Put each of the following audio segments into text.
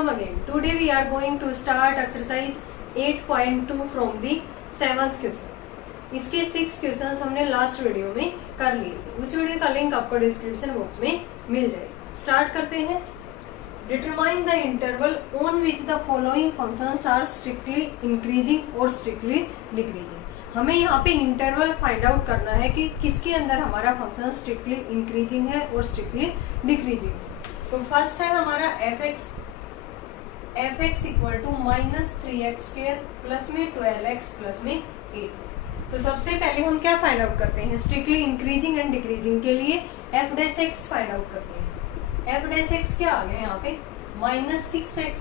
welcome again. Today we are going to start exercise 8.2 from the 7th question. इसके 6 question हमने last video में कर लिए थे. उस वीडियो का लिंक आपको डिस्क्रिप्शन बॉक्स में मिल जाएगा. स्टार्ट करते हैं. Determine the interval on which the following functions are strictly increasing और स्ट्रिक्टली डिक्रीजिंग. हमें यहाँ पे इंटरवल फाइंड आउट करना है कि किसके अंदर हमारा फंक्शन स्ट्रिक्टली इंक्रीजिंग है और स्ट्रिक्टली डिक्रीजिंग है. तो फर्स्ट है हमारा fx equal to -3x² plus में 12x प्लस में 8. तो सबसे पहले हम क्या फाइंड आउट करते हैं? स्ट्रिक्टली इंक्रीजिंग एंड डिक्रीजिंग के लिए f' फाइंड आउट करते हैं. f' क्या आ गया यहाँ पे? -6x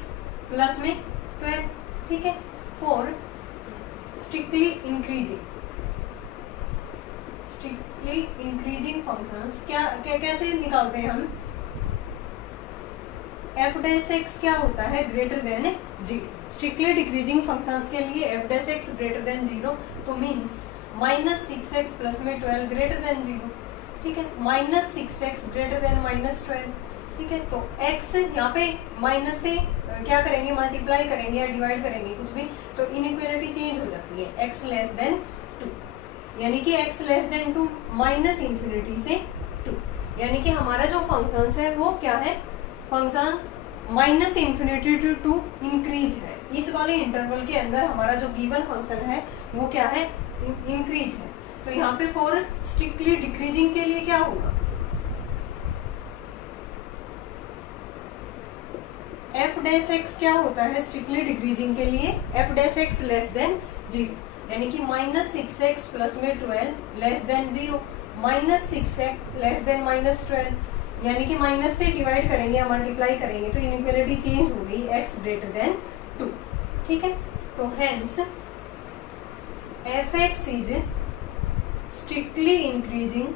प्लस में 12. ठीक है. फॉर स्ट्रिक्टली इंक्रीजिंग फंक्शंस कैसे निकालते हैं हम? f' क्या होता है? Greater than 0. Strictly decreasing functions के लिए f' ग्रेटर देन 0. तो मीन्स -6x प्लस में 12 ग्रेटर देन 0. ठीक है. -6x greater than -12. ठीक है. तो x यहाँ पे माइनस से क्या करेंगे? मल्टीप्लाई करेंगे या डिवाइड करेंगे कुछ भी, तो इनइक्वालिटी चेंज हो जाती है. x लेस देन 2 यानी कि x लेस देन 2 -∞ से 2 यानी कि हमारा जो फंक्शंस है वो क्या है? फंक्शन -∞ टू इंक्रीज है. इस वाले इंटरवल के अंदर हमारा जो गिवन फंक्शन है वो क्या है? इंक्रीज है. तो यहाँ पे फॉर स्ट्रिक्टली डिक्रीजिंग के लिए क्या होगा? f' क्या होता है स्ट्रिक्टली डिक्रीजिंग के लिए? f' लेस देन 0 यानी कि -6x प्लस में 12 less than 0. -6x less than -12 यानी कि माइनस से डिवाइड करेंगे या मल्टीप्लाई करेंगे तो इनइक्वालिटी चेंज हो गई. x greater than 2. ठीक है. तो hence f(x) is strictly increasing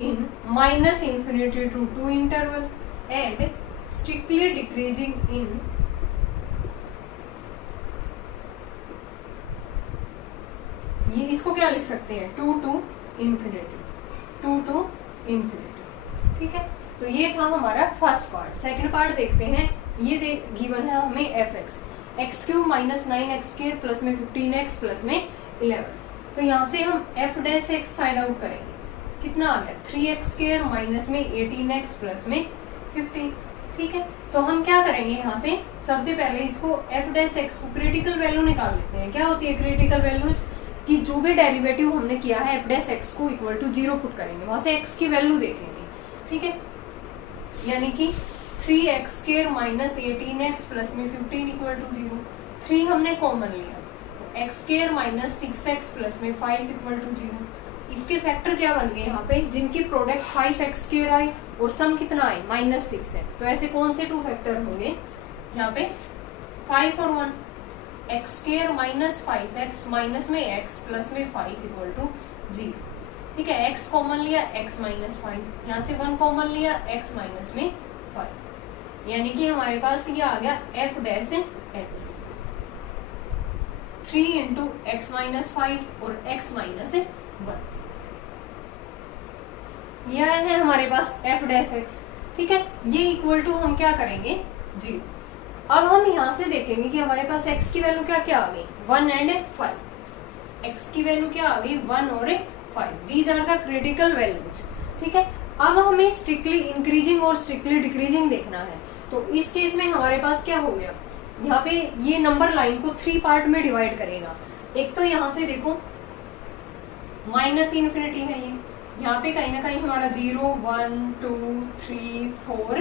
in -∞ to 2 interval and strictly decreasing in ये इसको क्या लिख सकते हैं? 2 to infinity. ठीक है. तो ये था हमारा फर्स्ट पार्ट. सेकंड पार्ट देखते हैं. ये गिवन है हमें fx x³ -9x² प्लस में 15x प्लस में 11. तो यहाँ से हम f' फाइंड आउट करेंगे. कितना आ गया? 3x² माइनस में 18x प्लस में 15. ठीक है. तो हम क्या करेंगे? यहाँ से सबसे पहले इसको f' को क्रिटिकल वैल्यू निकाल लेते हैं. क्या होती है क्रिटिकल वैल्यूज? कि जो भी डेरिवेटिव हमने किया है f' को इक्वल टू 0 पुट करेंगे, वहां से x की वैल्यू देखेंगे. ठीक है. यानी कि 3x² माइनस 18x प्लस में 15 इक्वल टू 0. 3 हमने कॉमन लिया तो x² माइनस 6x प्लस में 5 इक्वल टू 0. इसके फैक्टर क्या बन गए यहाँ पे? जिनकी प्रोडक्ट 5x² आई और सम कितना आई? -6x. तो ऐसे कौन से 2 फैक्टर होंगे यहाँ पे? 5 और 1. x² माइनस 5x माइनस में x प्लस में 5 इक्वल टू 0. ठीक है. x कॉमन लिया x माइनस 5, यहाँ से 1 कॉमन लिया x माइनस में 5 यानी कि हमारे पास ये आ गया f' 3 इंटू x माइनस 5 और x माइनस 1. यह है हमारे पास f'. ठीक है. ये इक्वल टू हम क्या करेंगे? 0. अब हम यहाँ से देखेंगे कि हमारे पास x की वैल्यू क्या आ गई? 1 एंड 5. x की वैल्यू क्या आ गई? 1 और 5. These are the critical values. ठीक है. अब हमें स्ट्रिक्टली इंक्रीजिंग और स्ट्रिक्टली डिक्रीजिंग देखना है. तो इस केस में हमारे पास क्या हो गया? यहाँ पे ये नंबर लाइन को 3 पार्ट में डिवाइड करेगा. एक तो यहाँ से देखो -∞ है ये. यहाँ पे कहीं ना कहीं हमारा 0 1 2 3 4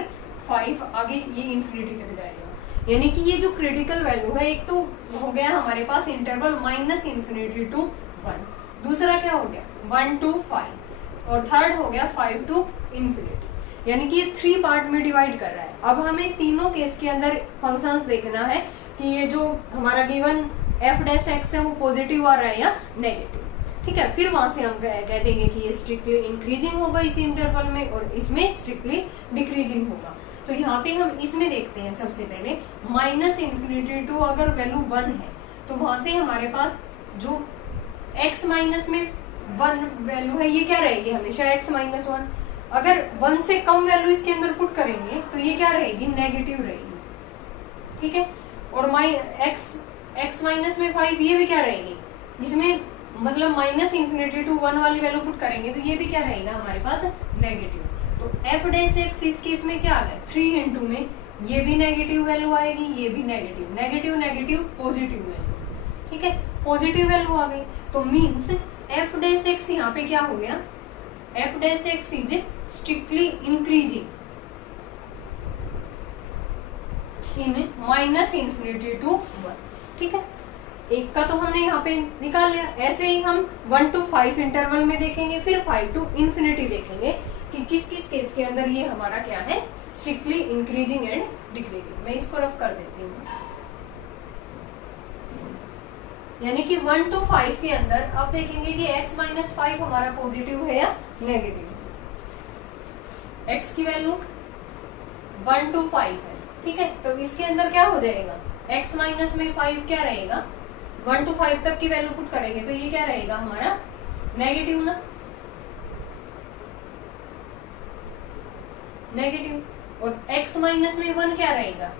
5 आगे ये इन्फिनिटी तक जाएगा. यानी कि ये जो क्रिटिकल वैल्यू है, एक तो हो गया हमारे पास इंटरवल -∞ to 1. दूसरा क्या हो गया? 1 to 5 और थर्ड हो गया 5 to infinity. यानी कि ये 3 पार्ट में डिवाइड कर रहा है. अब हमें तीनों केस के अंदर फंक्शंस देखना है कि ये जो हमारा गिवन f' है वो पॉजिटिव आ रहा है या नेगेटिव. ठीक है. फिर वहां से हम कह देंगे कि ये स्ट्रिक्टली इंक्रीजिंग होगा इस इंटरवल में और इसमें स्ट्रिक्टली डिक्रीजिंग होगा. तो यहाँ पे हम इसमें देखते हैं सबसे पहले -∞ टू अगर वैल्यू 1 है तो वहां से हमारे पास जो x माइनस में 1 वैल्यू है ये क्या रहेगी? हमेशा x -1. अगर 1 से कम वैल्यू इसके अंदर पुट करेंगे तो ये क्या रहेगी, नेगेटिव रहेगी, ठीक है। और x माइनस में 5 ये भी क्या रहेगी, इसमें मतलब -∞ to 1 वाली वैल्यू पुट करेंगे तो ये भी क्या रहेगा हमारे पास, नेगेटिव। तो f डैश x इस केस में क्या आ गया, 3 इंटू में ये भी नेगेटिव वैल्यू आएगी, ये भी negative, negative negative positive value, ठीक है, पॉजिटिव वैल्यू आ गई। तो मीन्स f डैश x यहाँ पे क्या हो गया, f dash x is strictly increasing in -∞ to 1, ठीक है। एक का तो हमने यहाँ पे निकाल लिया। ऐसे ही हम 1 to 5 इंटरवल में देखेंगे, फिर 5 to ∞ देखेंगे कि किस किस केस के अंदर ये हमारा क्या है, स्ट्रिक्टली इंक्रीजिंग एंड डिक्रीजिंग। मैं इसको रफ कर देती हूँ। यानी कि 1 to 5 के अंदर अब देखेंगे कि x माइनस 5 हमारा पॉजिटिव है या नेगेटिव। x की वैल्यू 1 to 5 है, ठीक है। तो इसके अंदर क्या हो जाएगा, x माइनस में 5 क्या रहेगा, 1 to 5 तक की वैल्यू पुट करेंगे तो ये क्या रहेगा हमारा, नेगेटिव ना, नेगेटिव। और x माइनस में 1 क्या रहेगा,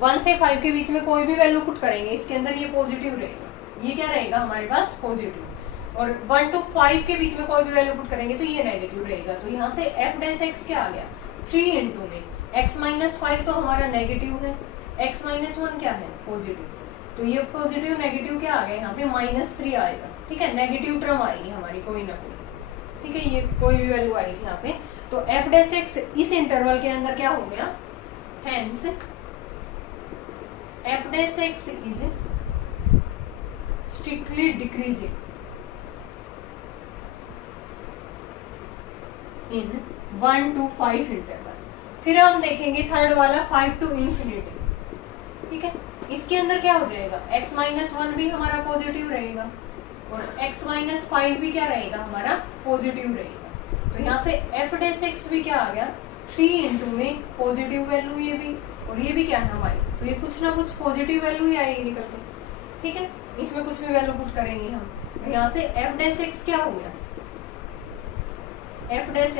1 से 5 के बीच में कोई भी वैल्यू पुट करेंगे इसके अंदर ये पॉजिटिव रहेगा, ये क्या रहेगा हमारे पास, पॉजिटिव। और 1 to 5 के बीच में कोई भी वैल्यू पुट करेंगे तो ये नेगेटिव रहेगा। तो यहाँ से f डैश x क्या आ गया, 3 इंटू में x माइनस 5 तो हमारा नेगेटिव है, x माइनस 1 क्या है, पॉजिटिव। तो ये पॉजिटिव नेगेटिव क्या आ गया, यहाँ पे -3 आएगा, ठीक है, नेगेटिव टर्म आएगी हमारी कोई ना कोई, ठीक है, ये कोई भी वैल्यू आएगी यहाँ पे। तो f डैश x इस इंटरवल के अंदर क्या हो गया, hence f dash x is strictly decreasing in 1 to 5 interval. फिर हम देखेंगे थर्ड वाला 5 to ∞, ठीक है। इसके अंदर क्या हो जाएगा, x माइनस 1 भी हमारा पॉजिटिव रहेगा और x माइनस 5 भी क्या रहेगा हमारा, पॉजिटिव रहेगा। तो यहाँ से f डैश x भी क्या आ गया, 3 इंटू में पॉजिटिव वैल्यू ये भी, और ये भी क्या है हमारी, तो ये कुछ ना कुछ पॉजिटिव वैल्यू ही आएगी निकल के, ठीक है। इसमें कुछ भी वैल्यू पुट करेंगे हम, तो यहाँ से f डैश x क्या हो गया, f डैश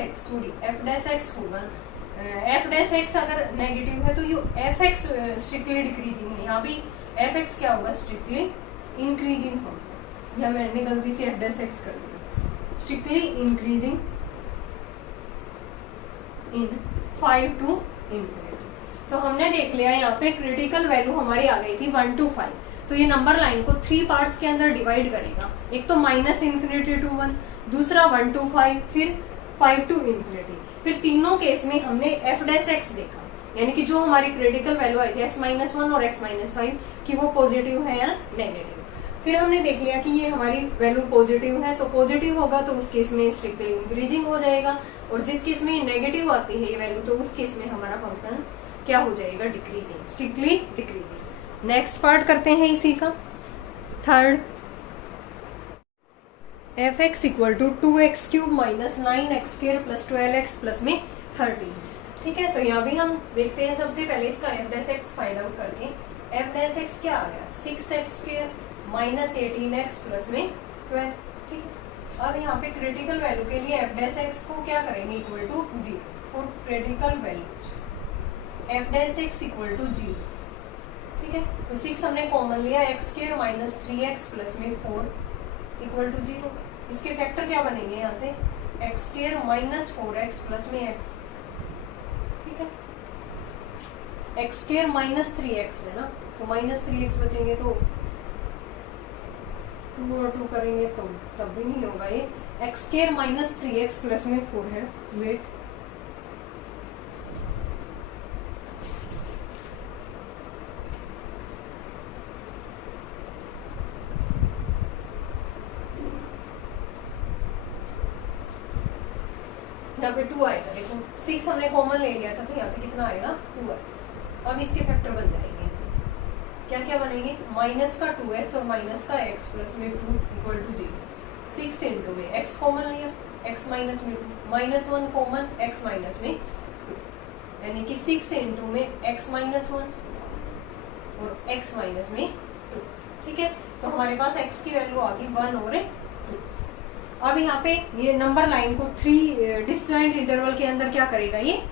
x होगा, f डैश x अगर नेगेटिव है तो ये fx स्ट्रिक्टली डिक्रीजिंग है, यहाँ भी fx क्या होगा, स्ट्रिक्टली इंक्रीजिंग फंक्शन। या मैंने गलती से f डैश x कर दिया, स्ट्रिक्टली इंक्रीजिंग इन 5 to ∞। तो हमने देख लिया यहाँ पे क्रिटिकल वैल्यू हमारी आ गई थी 1 to 5। तो ये नंबर लाइन को 3 पार्ट्स के अंदर डिवाइड करेगा, एक तो -∞ to 1, दूसरा 1 to 5, फिर 5 to ∞। फिर तीनों केस में हमने f डैश x देखा, यानी कि जो हमारी क्रिटिकल वैल्यू आई थी x माइनस 1 और x माइनस 5 कि वो पॉजिटिव है या नेगेटिव। फिर हमने देख लिया कि ये हमारी वैल्यू पॉजिटिव है, तो पॉजिटिव होगा तो उस केस में स्ट्रिक्टली इंक्रीजिंग हो जाएगा, और जिस केस में नेगेटिव आती है ये वैल्यू तो उस केस में हमारा फंक्शन क्या हो जाएगा, decreasing, strictly decreasing. Next part करते हैं इसी का, third. f(x) = 2x³ - 9x² + 12x plus में 13, ठीक है। तो यहाँ भी हम देखते हैं सबसे पहले इसका f dash x find out करके। f डैश x क्या आ गया, 6x² - 18x प्लस में 12, ठीक है। अब यहाँ पे क्रिटिकल वैल्यू के लिए f डैश x को क्या करेंगे, equal to 0 for critical value, f dash x = 0, ठीक है। तो 6 हमने कॉमन लिया, x² - 3x प्लस में 4 इक्वल टू 0। इसके फैक्टर क्या बनेंगे यहाँ से, x² - 4x प्लस में x, ठीक है। x² - 3x है ना, तो -3x बचेंगे, तो 2 और 2 करेंगे तो तब भी नहीं होगा ये। x² - 3x प्लस में 4 है, वेट, यहाँ पे 2 आएगा, देखो 6 हमने कॉमन ले लिया था तो यहाँ पे कितना आएगा, 2 आएगा। अब इसके फैक्टर बन जाएंगे, क्या क्या बनेंगे, माइनस का 2x और माइनस का x प्लस में 2 इक्वल टू 0। 6 इंटू में x कॉमन लिया, x माइनस में 2, -1 कॉमन, x माइनस में 2, यानी कि 6 इंटू में x माइनस 1 और x माइनस में 2, ठीक है। तो हमारे पास x की वैल्यू आ गई 1 और 2। अब यहाँ पे ये नंबर लाइन को 3 डिसजॉइंट इंटरवल के अंदर क्या करेगा, ये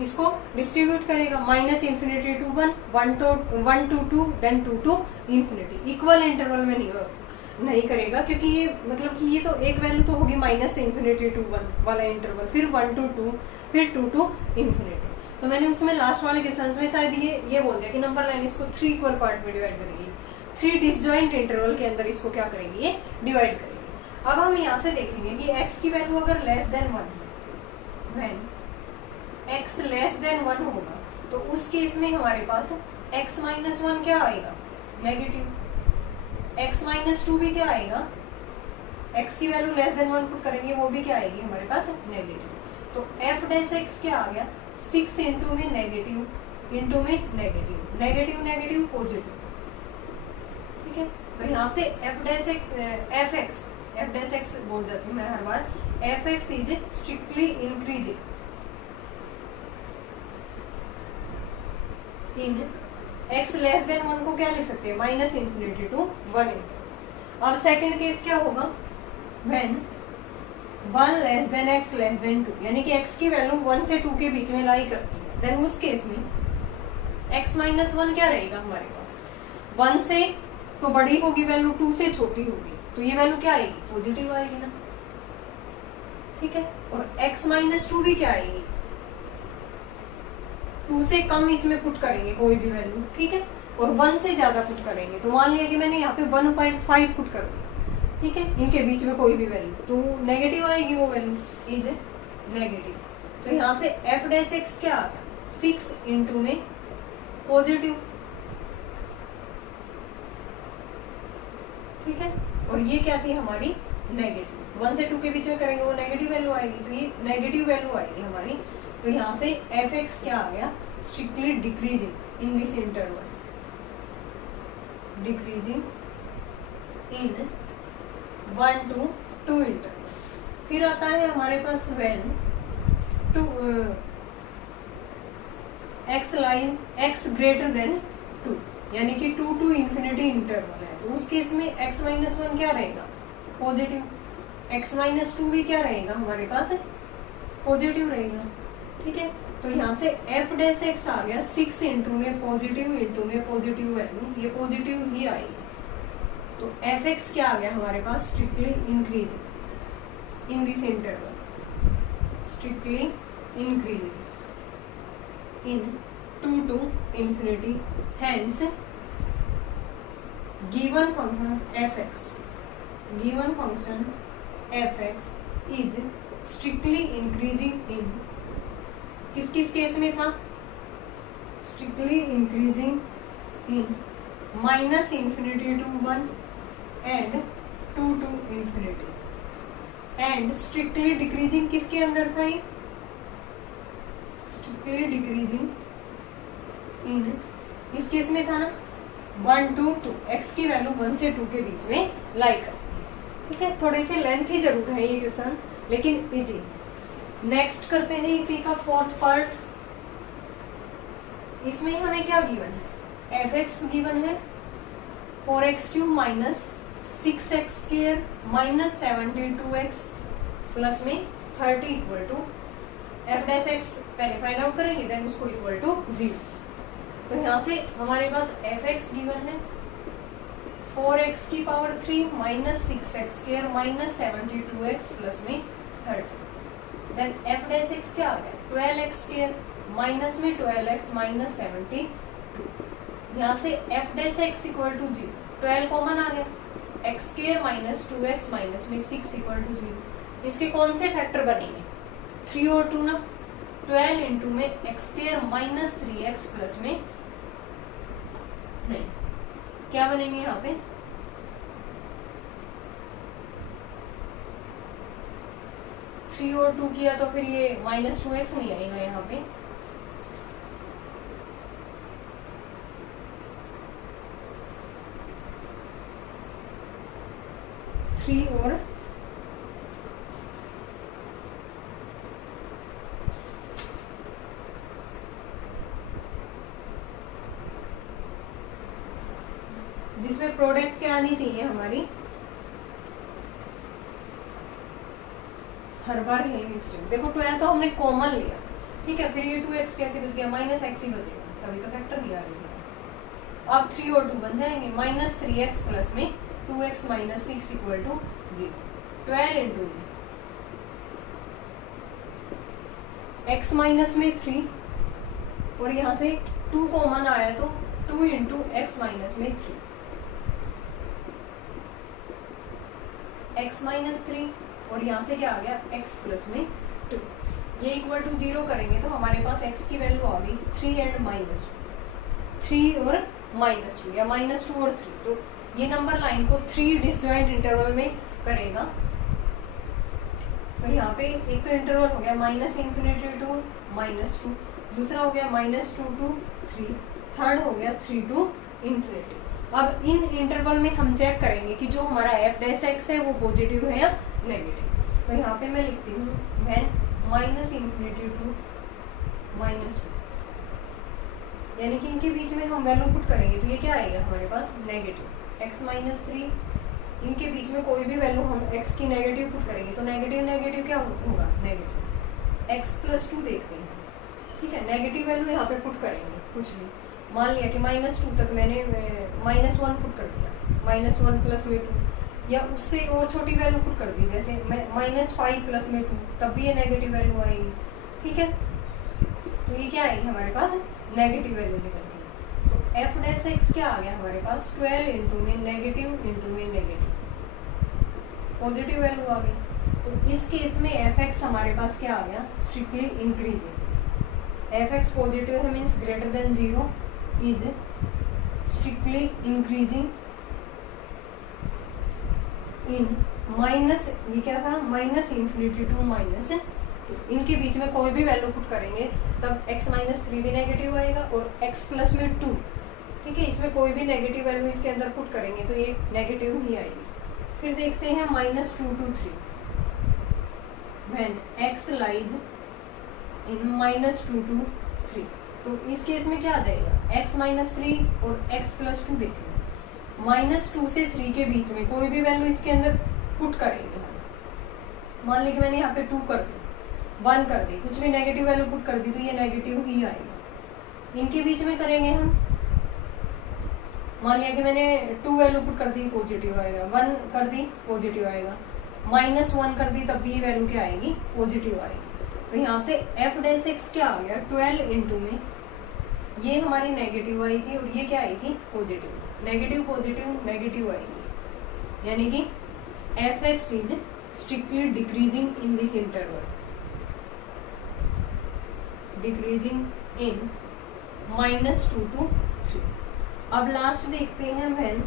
इसको डिस्ट्रीब्यूट करेगा, -∞ to 1, 1 to 2, then 2 to ∞। Equal interval में नहीं करेगा, क्योंकि ये मतलब कि ये तो एक वैल्यू तो होगी -∞ to 1 वाला इंटरवल, फिर 1 to 2, फिर 2 to ∞। तो मैंने उसमें लास्ट वाले क्वेश्चन में शायद ये बोल दिया कि नंबर लाइन इसको 3 इक्वल पार्ट में डिवाइड करेगी, 3 डिसजॉइंट इंटरवल के अंदर इसको क्या करेगी, ये डिवाइड करेगी। अब हम यहाँ से देखेंगे कि x की वैल्यू अगर less than 1, when x less then 1 होगा, तो उस केस में हमारे पास x माइनस 1 क्या आएगा, नेगेटिव, x माइनस 2 भी क्या आएगा, x की वैल्यू लेस देन 1 पुट करेंगे वो भी क्या आएगी हमारे पास, नेगेटिव। तो f डैश x क्या आ गया, 6 इंटू में नेगेटिव, इंटू में नेगेटिव, नेगेटिव नेगेटिव पॉजिटिव, ठीक है। तो यहाँ से f डैश x बोल जाती हूँ मैं हर बार, f(x) is strictly increasing in x less then 1 को क्या लिख सकते हैं, -∞ to 1। अब सेकंड केस क्या होगा, when 1 less than x less than 2, यानी कि x की वैल्यू 1 से 2 के बीच में लाई करती है, देन उस केस में x माइनस 1 क्या रहेगा हमारे पास, 1 से तो बड़ी होगी वैल्यू, 2 से छोटी होगी, तो ये वैल्यू क्या आएगी, पॉजिटिव आएगी ना, ठीक है। और x माइनस 2 भी क्या आएगी, 2 से कम इसमें पुट करेंगे कोई भी वैल्यू, ठीक है, और 1 से ज्यादा पुट करेंगे, तो मान लिया कि मैंने यहाँ पे 1.5 पुट कर दिया, ठीक है, इनके बीच में कोई भी वैल्यू, तो नेगेटिव आएगी वो वैल्यू, इज नेगेटिव। तो यहाँ से f डैश x क्या आ गया, 6 इंटू में पॉजिटिव, ठीक है, और ये क्या थी हमारी नेगेटिव, 1 से 2 के बीच में करेंगे वो नेगेटिव वैल्यू आएगी, तो ये नेगेटिव वैल्यू आएगी हमारी। तो यहाँ से f(x) क्या आ गया, strictly decreasing in this interval, decreasing in 1 to 2 interval. फिर आता है हमारे पास व्हेन x ग्रेटर देन 2, यानी कि 2 to ∞ इंटरवल है, तो उस केस में x माइनस 1 क्या रहेगा, पॉजिटिव, x माइनस 2 भी क्या रहेगा हमारे पास, पॉजिटिव रहेगा, ठीक है। तो यहाँ से f डैश x आ गया 6 इंटू में पॉजिटिव वैल्यू, ये पॉजिटिव ही आएगी, तो f(x) क्या आ गया हमारे पास, strictly increasing in this interval, strictly increasing in 2 to ∞, hence given function f(x) is strictly increasing in, किस केस में था, strictly increasing in -∞ to 1 and 2 to ∞, and strictly decreasing किसके अंदर था ये, strictly decreasing in, इस केस में था ना 1 to 2, x की वैल्यू 1 से 2 के बीच में लाई कर, ठीक है। थोड़े से लेंथ ही जरूर है ये क्वेश्चन, लेकिन इजी। नेक्स्ट करते हैं इसी का फोर्थ पार्ट। इसमें हमें क्या गिवन है, f(x) गिवन है 4x³ minus 6x² minus 72x plus में 30 equal to f dash x पहले फाइंड आउट करेंगे, देन उसको इक्वल टू 0। तो यहाँ से हमारे पास f(x) गिवन है 4x³ minus 6x² minus 72x plus में 30, देन f डैश x क्या आ गया 12x² माइनस में 12x माइनस 72, यहाँ से f dash x equal to 0, 12 common आ गया, x² माइनस 2x माइनस में 6 इक्वल टू 0। इसके कौन से फैक्टर बनेंगे, 3 और 2 ना, 12 इंटू में x² माइनस 3x प्लस में नहीं, क्या बनेंगे यहाँ पे 3 और 2 किया तो फिर ये -2x नहीं आएगा यहाँ पे, और जिसमें प्रोडक्ट क्या आनी चाहिए हमारी हर बार यही मिस्टेक। देखो 12 तो हमने कॉमन लिया, ठीक है, फिर ये 2x कैसे बच गया, माइनस एक्स ही बचेगा, तभी तो फैक्टर लिया गया। अब 3 और 2 बन जाएंगे, माइनस 3x प्लस में 2x minus 6 equal to 0। 12 into x minus में 3 और यहाँ से 2 कॉमन आया तो 2 इंटू एक्स माइनस में 3, x माइनस 3 और यहाँ से क्या आ गया x प्लस में 2। ये इक्वल टू 0 करेंगे तो हमारे पास x की वैल्यू आ गई 3 एंड माइनस 2, 3 और माइनस 2 या माइनस 2 और 3। तो ये नंबर लाइन को 3 डिसजॉइंट इंटरवल में करेगा। तो यहाँ पे एक तो इंटरवल हो गया माइनस इन्फिनिटी टू माइनस 2, दूसरा हो गया माइनस 2 टू 3, थर्ड हो गया 3 टू इन्फिनिटी। अब इन इंटरवल में हम चेक करेंगे कि जो हमारा एफ डैश एक्स है वो पॉजिटिव है या नेगेटिव। तो यहाँ पे मैं लिखती हूँ when minus infinity to minus 2, यानी कि इनके बीच में हम वैल्यू पुट करेंगे तो ये क्या आएगा हमारे पास नेगेटिव। एक्स माइनस 3, इनके बीच में कोई भी वैल्यू हम x की नेगेटिव पुट करेंगे तो नेगेटिव नेगेटिव क्या होगा, नेगेटिव। x प्लस 2 देखते हैं, ठीक है, नेगेटिव वैल्यू यहाँ पे पुट करेंगे कुछ भी। मान लिया कि माइनस 2 तक मैंने माइनस 1 पुट कर दिया, माइनस 1 प्लस में 2, या उससे और छोटी वैल्यू पुट कर दी, जैसे मैं माइनस 5 प्लस में 2, तब भी ये नेगेटिव वैल्यू आएगी, ठीक है। तो ये क्या आएगी हमारे पास, नेगेटिव वैल्यू निकल गई। तो एफ डैश एक्स क्या आ गया हमारे पास, 12 इंटू में नेगेटिव इंटू में नेगेटिव, पॉजिटिव वैल्यू आ गई। तो इस केस में एफ एक्स हमारे पास क्या आ गया, strictly increasing. F X positive है means greater than 0 is strictly increasing in minus, ये क्या था, माइनस इन्फिनिटी टू माइनस 2। इनके बीच में कोई भी वैल्यू पुट करेंगे तब x माइनस 3 भी नेगेटिव आएगा और x प्लस में 2, ठीक है, इसमें कोई भी नेगेटिव वैल्यू इसके अंदर पुट करेंगे तो ये नेगेटिव ही आएगी। फिर देखते हैं minus 2 to 3, when x lies in minus 2 to 3। तो इस केस में क्या आ जाएगा, x माइनस 3 और x प्लस 2 देखेंगे, माइनस 2 से 3 के बीच में कोई भी वैल्यू इसके अंदर पुट करेंगे हम। मान ली कि मैंने यहाँ पे 2 कर दी, 1 कर दी, कुछ भी नेगेटिव वैल्यू पुट कर दी तो ये नेगेटिव ही आएगा। इनके बीच में करेंगे हम, मान लिया कि मैंने 2 वैल्यू पुट कर दी, पॉजिटिव आएगा, 1 कर दी पॉजिटिव आएगा, माइनस 1 कर दी तब भी ये वैल्यू क्या आएगी, पॉजिटिव आएगी। तो यहाँ से एफ डैश एक्स क्या आ गया, 12 इंटू में ये हमारी नेगेटिव आई थी और ये क्या आई थी, पॉजिटिव, नेगेटिव पॉजिटिव नेगेटिव आएगी, यानी कि f x is strictly decreasing in this interval, decreasing in minus 2 to 3। अब लास्ट देखते हैं व्हेन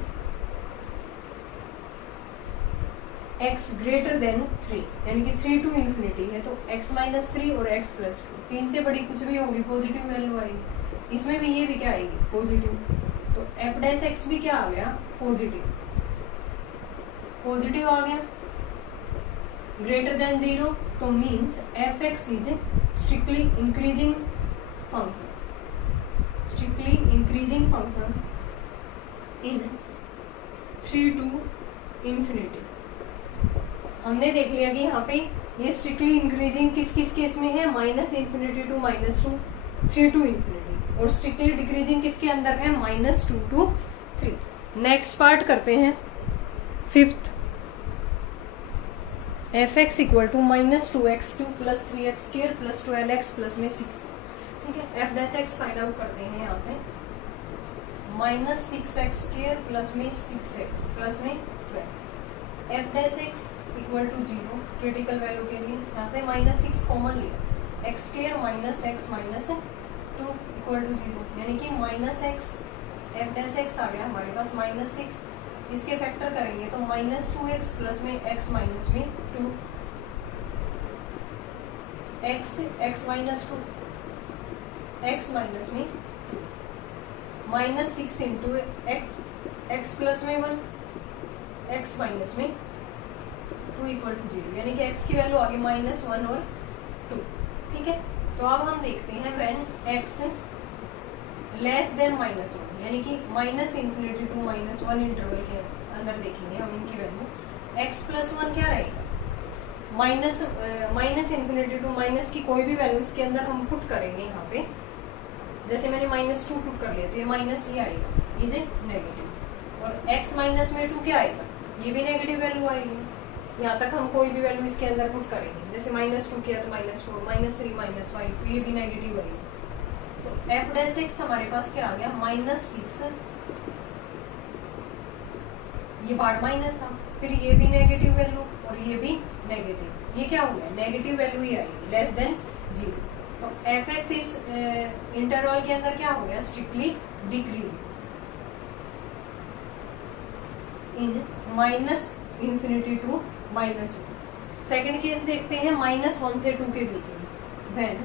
x ग्रेटर देन 3, यानी कि 3 टू इन्फिनिटी है तो x माइनस 3 और x प्लस 2, 3 से बड़ी कुछ भी होगी पॉजिटिव वैल्यू आएगी। इसमें भी ये भी क्या आएगी, पॉजिटिव। तो एफ डैश एक्स भी क्या आ गया, पॉजिटिव, पॉजिटिव आ गया, ग्रेटर देन 0, तो means f x is strictly increasing function, strictly increasing function in 3 to infinity. हमने देख लिया कि यहाँ पे ये स्ट्रिक्टली इंक्रीजिंग किस किस केस में है, minus infinity to minus 2, 3 to infinity, और स्ट्रिक्टली डिक्रीजिंग किसके अंदर है, माइनस 2 टू 3। नेक्स्ट पार्ट करते हैं, 5th, f x equal to minus 2x2 plus 3x² plus 12x plus में 6, ठीक है। F dash x find out करते हैं यहाँ से, माइनस 6x² प्लस में 6x प्लस में 12, F dash X equal to 0 critical value के लिए, यहाँ से माइनस 6 कॉमन लिया, x² minus x minus 2 equal to 0, यानी कि minus x, F dash X आ गया हमारे पास माइनस 6, इसके फैक्टर करेंगे तो माइनस 2x प्लस में x माइनस में 2, x माइनस 2, x माइनस में माइनस 6 इंटू x प्लस में 1, x माइनस में 2 इक्वल टू 0, यानी कि x की वैल्यू आ गई माइनस 1 और 2, ठीक है। तो अब हम देखते हैं when x less than minus 1, यानी कि minus infinity to minus 1 interval के अंदर देखेंगे हम इनकी वैल्यू, x प्लस 1 क्या रहेगा, माइनस इन्फिनिटी टू माइनस की कोई भी वैल्यू इसके अंदर हम पुट करेंगे यहाँ पे, जैसे मैंने -2 पुट कर लिया तो ये माइनस ही आएगा, ये जे नेगेटिव, और x माइनस में 2 क्या आएगा, ये भी नेगेटिव वैल्यू आएगी। यहाँ तक हम कोई भी वैल्यू इसके अंदर पुट करेंगे, जैसे -2 किया तो -4, -3, -5, तो ये भी नेगेटिव आएगी। तो f डैश x हमारे पास क्या आ गया, -6, ये बार माइनस था, फिर ये भी नेगेटिव वैल्यू और ये भी नेगेटिव, ये क्या हो गया, नेगेटिव वैल्यू ही आएगी, लेस देन 0। तो f(x) इस इंटरवल के अंदर क्या हो गया, strictly decreasing in -∞ to -2। Second case देखते हैं -1 से 2 के बीच में, when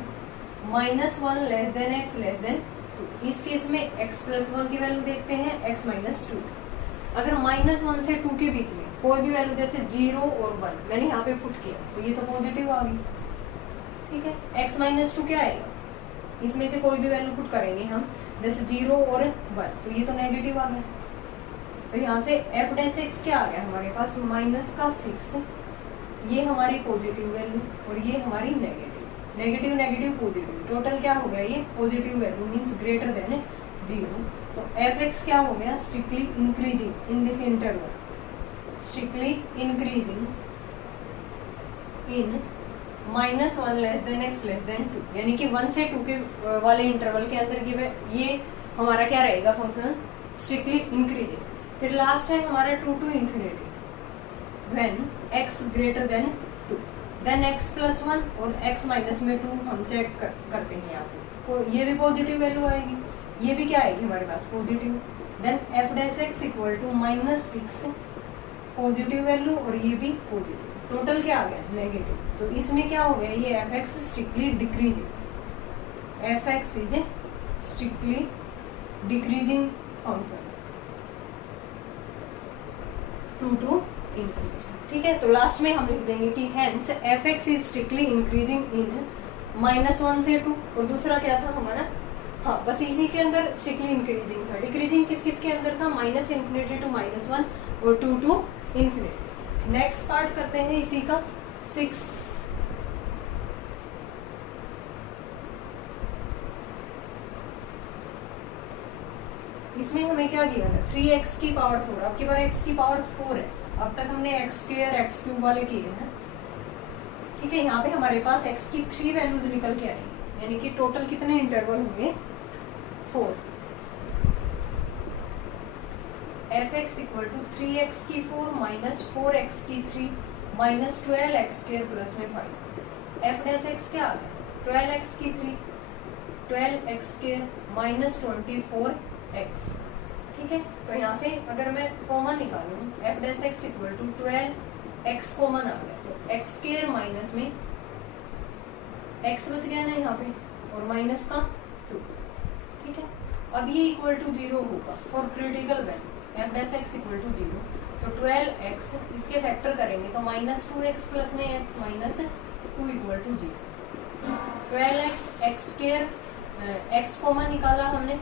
-1 less than x less than 2। इस केस में x + 1 की वैल्यू देखते हैं, x - 2। अगर -1 से 2 के बीच में कोई भी वैल्यू जैसे 0 और 1 मैंने यहाँ पे पुट किया तो ये तो पॉजिटिव आ गई, ठीक है। x - 2 क्या आएगा, इसमें से कोई भी वैल्यू पुट करेंगे हम, जैसे 0 और 1, तो ये तो नेगेटिव आ गया। तो यहाँ से f डैश x क्या आ गया हमारे पास, -6, ये हमारी पॉजिटिव वैल्यू और ये हमारी negative, negative negative positive, total क्या हो गया, ये positive value means greater than 0। तो f(x) क्या हो गया, strictly increasing in this interval, strictly increasing in -1 less than x less than 2, यानी कि 1 से 2 के वाले इंटरवल के अंदर ये हमारा क्या रहेगा फंक्शन, स्ट्रिक्टली इंक्रीजिंग। फिर लास्ट है हमारा 2 to infinity, when x greater than 2, then x + 1 और x माइनस में 2 हम चेक करते हैं यहाँ पे, ये भी पॉजिटिव वैल्यू आएगी, ये भी क्या आएगी हमारे पास, positive. Then f dash x equal to -6, positive value और ये भी पॉजिटिव, टोटल क्या आ गया, नेगेटिव। तो इसमें क्या हो गया, ये f(x) strictly decreasing, f(x) is strictly decreasing function 2 to infinity, ठीक है। तो लास्ट में हम लिख देंगे कि hence f(x) is strictly increasing इन -1 से 2, और दूसरा क्या था हमारा, हाँ बस इसी के अंदर स्ट्रिक्टली इंक्रीजिंग था। डिक्रीजिंग किस किस के अंदर था, -∞ टू -1 और 2 to infinity। नेक्स्ट पार्ट करते हैं इसी का 6th। इसमें हमें क्या गिवन है, 3x की पावर 4, अब की बार x की पावर 4 है। अब तक हमने x² x³ वाले किए हैं, ठीक है। यहाँ पे हमारे पास x की 3 वैल्यूज निकल के आएंगी, यानी कि टोटल कितने इंटरवल होंगे, 4। f(x) इक्वल टू 3x की 4 -4x की 3 -12x² प्लस में 5। f डैश x क्या आ गया, 12x की 3 12x² -24x, ठीक है। तो यहाँ से अगर मैं कॉमन निकालूं, f dash x equal to 12x common आ गया, तो x² माइनस में x बच गया ना यहाँ पे, और माइनस का 2, ठीक है। अब ये इक्वल टू 0 होगा for critical value, f dash x equal to 0, तो 12x इसके फैक्टर करेंगे तो -2x प्लस में x -2 equal to 0। 12x x² x common निकाला हमने,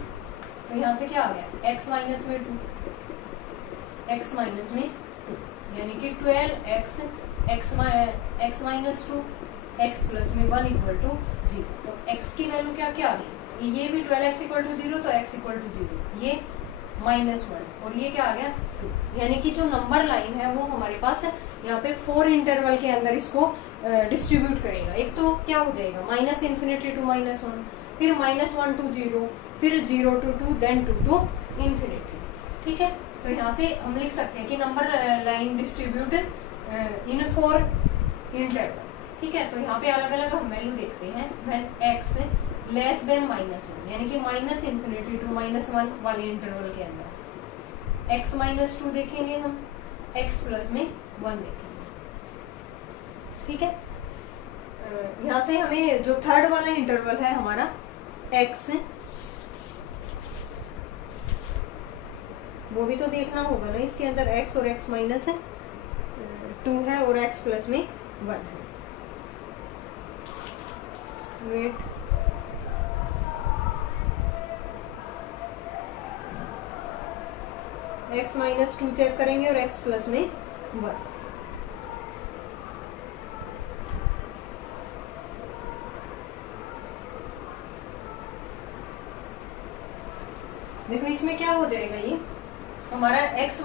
तो यहाँ से क्या आ गया, x माइनस में 2, x माइनस में 2, यानी कि 12x x minus 2 x plus में 1 इक्वल टू 0। तो x की वैल्यू क्या क्या आ गई, ये भी 12x इक्वल टू 0, तो x इक्वल टू 0, ये -1 और ये क्या आ गया 2, यानी कि जो नंबर लाइन है वो हमारे पास यहाँ पे 4 इंटरवल के अंदर इसको डिस्ट्रीब्यूट करेगा। एक तो क्या हो जाएगा, -∞ टू -1, फिर -1 to 0, फिर 0 to 2, देन 2 to infinity, ठीक है। तो यहाँ से हम लिख सकते हैं कि नंबर लाइन डिस्ट्रीब्यूट इन 4 इंटरवल, ठीक है। तो यहाँ पे अलग अलग हम वैल्यू देखते हैं, व्हेन x लेस देन -1, यानी कि -∞ टू -1 वाले इंटरवल के अंदर x -2 देखेंगे हम, x प्लस में 1 देखेंगे, ठीक है। यहाँ से हमें जो थर्ड वाला इंटरवल है हमारा x, वो भी तो देखना होगा ना, इसके अंदर x और x माइनस 2 है और x प्लस में 1 है। वेट, x -2 चेक करेंगे और x प्लस में 1, देखो इसमें क्या हो जाएगा, ये हमारा x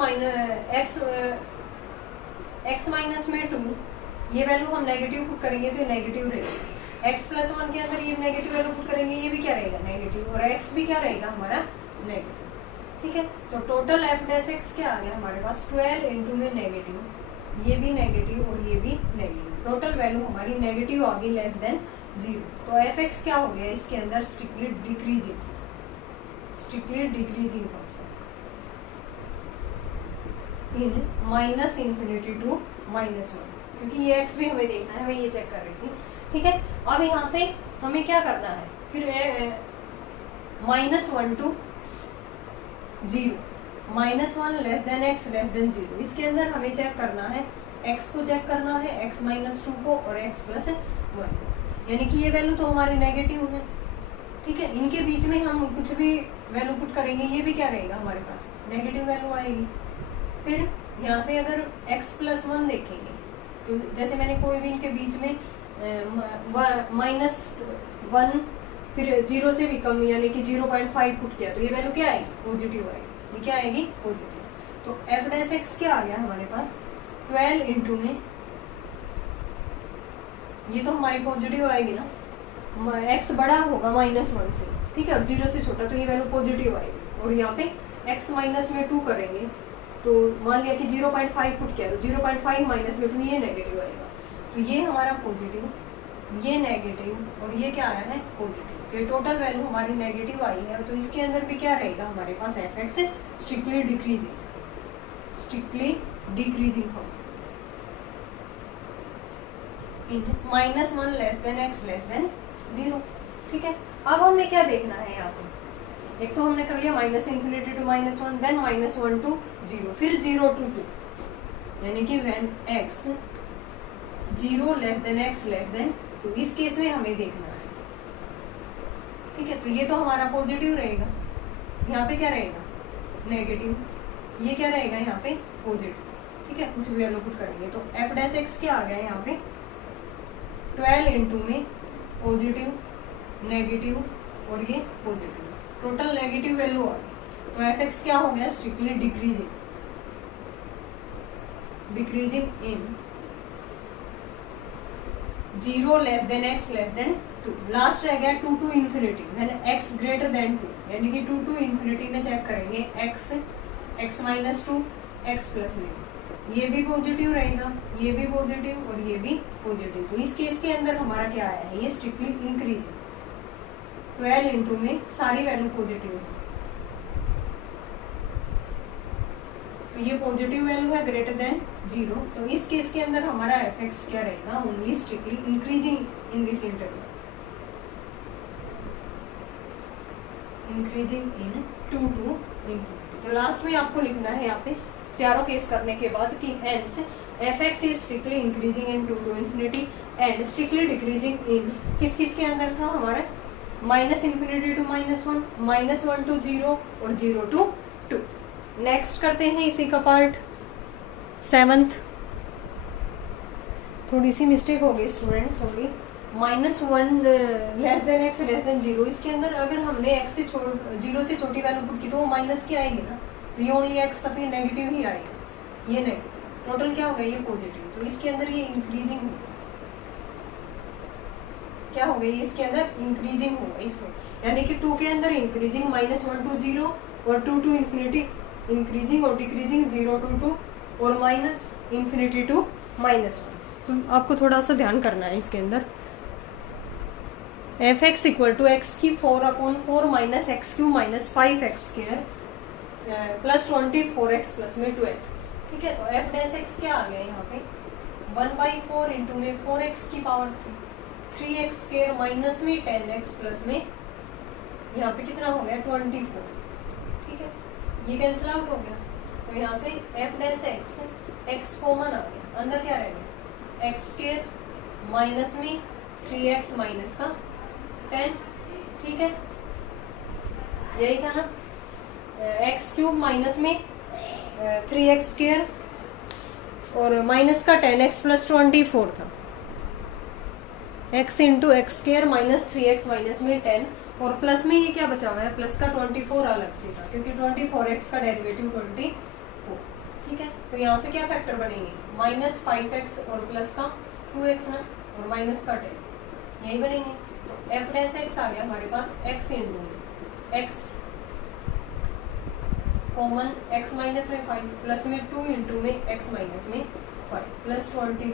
माइनस में 2, ये वैल्यू हम नेगेटिव पुट करेंगे तो ये नेगेटिव रहेगा। x प्लस 1 के अंदर ये नेगेटिव वैल्यू पुट करेंगे, ये भी क्या रहेगा नेगेटिव, और x भी क्या रहेगा हमारा नेगेटिव। ठीक है, तो टोटल एफ डैश एक्स क्या आ गया हमारे पास 12 इंटू में नेगेटिव, ये भी नेगेटिव और ये भी नेगेटिव, टोटल वैल्यू हमारी नेगेटिव आ गई लेस देन 0। तो एफ एक्स क्या हो गया इसके अंदर strictly decreasing function in minus infinity to minus 1, क्योंकि ये एक्स भी हमें देखना है, मैं ये चेक कर रही थी। ठीक है, अब यहाँ से हमें क्या करना है फिर -1 to 0, -1 less than x less than 0, इसके अंदर हमें चेक करना है x को चेक करना है, x माइनस 2 को और x प्लस 1 को, यानी कि ये वैल्यू तो हमारी नेगेटिव है। ठीक है, इनके बीच में हम कुछ भी वैल्यू पुट करेंगे, ये भी क्या रहेगा हमारे पास नेगेटिव वैल्यू आएगी। फिर यहाँ से अगर x प्लस 1 देखेंगे तो जैसे मैंने कोई भी इनके बीच में -1 फिर 0 से भी कम यानी कि 0.5 पुट किया तो ये वैल्यू क्या आएगी पॉजिटिव आएगी, ये क्या आएगी पॉजिटिव। तो एफ डैश एक्स क्या आ गया हमारे पास 12 इंटू में, ये तो हमारी पॉजिटिव आएगी ना, x बड़ा होगा -1 से, ठीक है, और 0 से छोटा, तो ये वैल्यू पॉजिटिव आएगी। और यहाँ पे x माइनस में 2 करेंगे तो मान लिया कि 0.5 पुट किया तो 0.5 माइनस में 2 ये नेगेटिव आएगा, तो ये हमारा पॉजिटिव, ये नेगेटिव और ये क्या आया है पॉजिटिव, तो ये टोटल वैल्यू हमारी नेगेटिव आई है। तो इसके अंदर भी क्या रहेगा हमारे पास F X strictly decreasing function in -1 less than x less than 0। ठीक है, अब हमें क्या देखना है यहाँ से, एक तो हमने कर लिया -∞ टू -1, देन -1 टू 0, फिर 0 टू 2, यानी कि when x 0 less than x less than 2, इस केस में हमें देखना है। ठीक है, तो ये तो हमारा पॉजिटिव रहेगा, यहाँ पे क्या रहेगा नेगेटिव, ये क्या रहेगा यहाँ पे पॉजिटिव। ठीक है, कुछ भी वैल्यू पुट करेंगे तो एफ डैश एक्स क्या आ गया यहाँ पे 12 इंटू में पॉजिटिव नेगेटिव और ये पॉजिटिव, टोटल नेगेटिव वैल्यू आ गई। तो एफ एक्स क्या हो गया strictly decreasing in 0 less than x less than 2, last रह गया 2 to infinity when x greater than 2, यानी कि 2 टू इन्फिनिटी में चेक करेंगे x माइनस 2 x प्लस में, ये भी पॉजिटिव रहेगा, ये भी पॉजिटिव और ये भी पॉजिटिव। तो इस केस के अंदर हमारा क्या आया है ये स्ट्रिक्टली इंक्रीजिंग, 12 इंटू में सारी वैल्यू पॉजिटिव है, तो ये पॉजिटिव वैल्यू है ग्रेटर देन 0। तो इस केस के अंदर हमारा एफ एक्स क्या रहेगा only strictly increasing in this interval, increasing in 2 to infinity. तो लास्ट में आपको लिखना है यहाँ पे चारों केस करने के बाद कि and f x is strictly increasing in 2 to infinity and strictly decreasing in किस के अंदर था हमारा -∞ टू -1, -1 टू 0 और 0 टू 2। नेक्स्ट करते हैं इसी का पार्ट 7th। थोड़ी सी मिस्टेक हो गई student, sorry, -1 less than x less than 0, इसके अंदर अगर हमने x से 0 से छोटी वैल्यू पुट की तो वो माइनस की आएगी ना, तो ये ओनली x था तो ये नेगेटिव ही आएगा, ये नेगेटिव, टोटल क्या होगा ये पॉजिटिव, तो इसके अंदर ये इंक्रीजिंग होगा, क्या हो गई इसके अंदर इंक्रीजिंग होगा इसमें, यानी कि 2 के अंदर इंक्रीजिंग -1 टू 0 और 2 टू इन्फिनिटी इंक्रीजिंग और डिक्रीजिंग 0 टू 2 और -∞ टू -1। तो आपको थोड़ा सा ध्यान करना है इसके अंदर। F x equal to x की 4/4 minus x cube minus 5x² plus 24x plus में 12। ठीक है, तो एफ डैश एक्स क्या आ गया यहाँ पे 1/4 इंटू में 4x की पावर 3x² माइनस में 10x प्लस में यहाँ पे कितना हो गया 24। ठीक है, ये कैंसिल आउट हो गया, तो यहाँ से F dash X x common आ गया, अंदर क्या रह गया x² माइनस में 3x माइनस का 10। ठीक है, यही था ना, x³ माइनस में 3x² और माइनस का 10x प्लस 24 था, x into x² minus 3x minus में 10 और प्लस में ये क्या बचा हुआ है, प्लस का 24 अलग से था क्योंकि 24x का डेरिवेटिव 24, ठीक है। तो यहाँ से क्या फैक्टर बनेंगे, -5x और प्लस का 2x ना, और माइनस का 10 यही बनेंगे। तो f डैश x आ गया हमारे पास x into x common x minus में 5 प्लस में 2 इंटू में x माइनस में 5 प्लस 20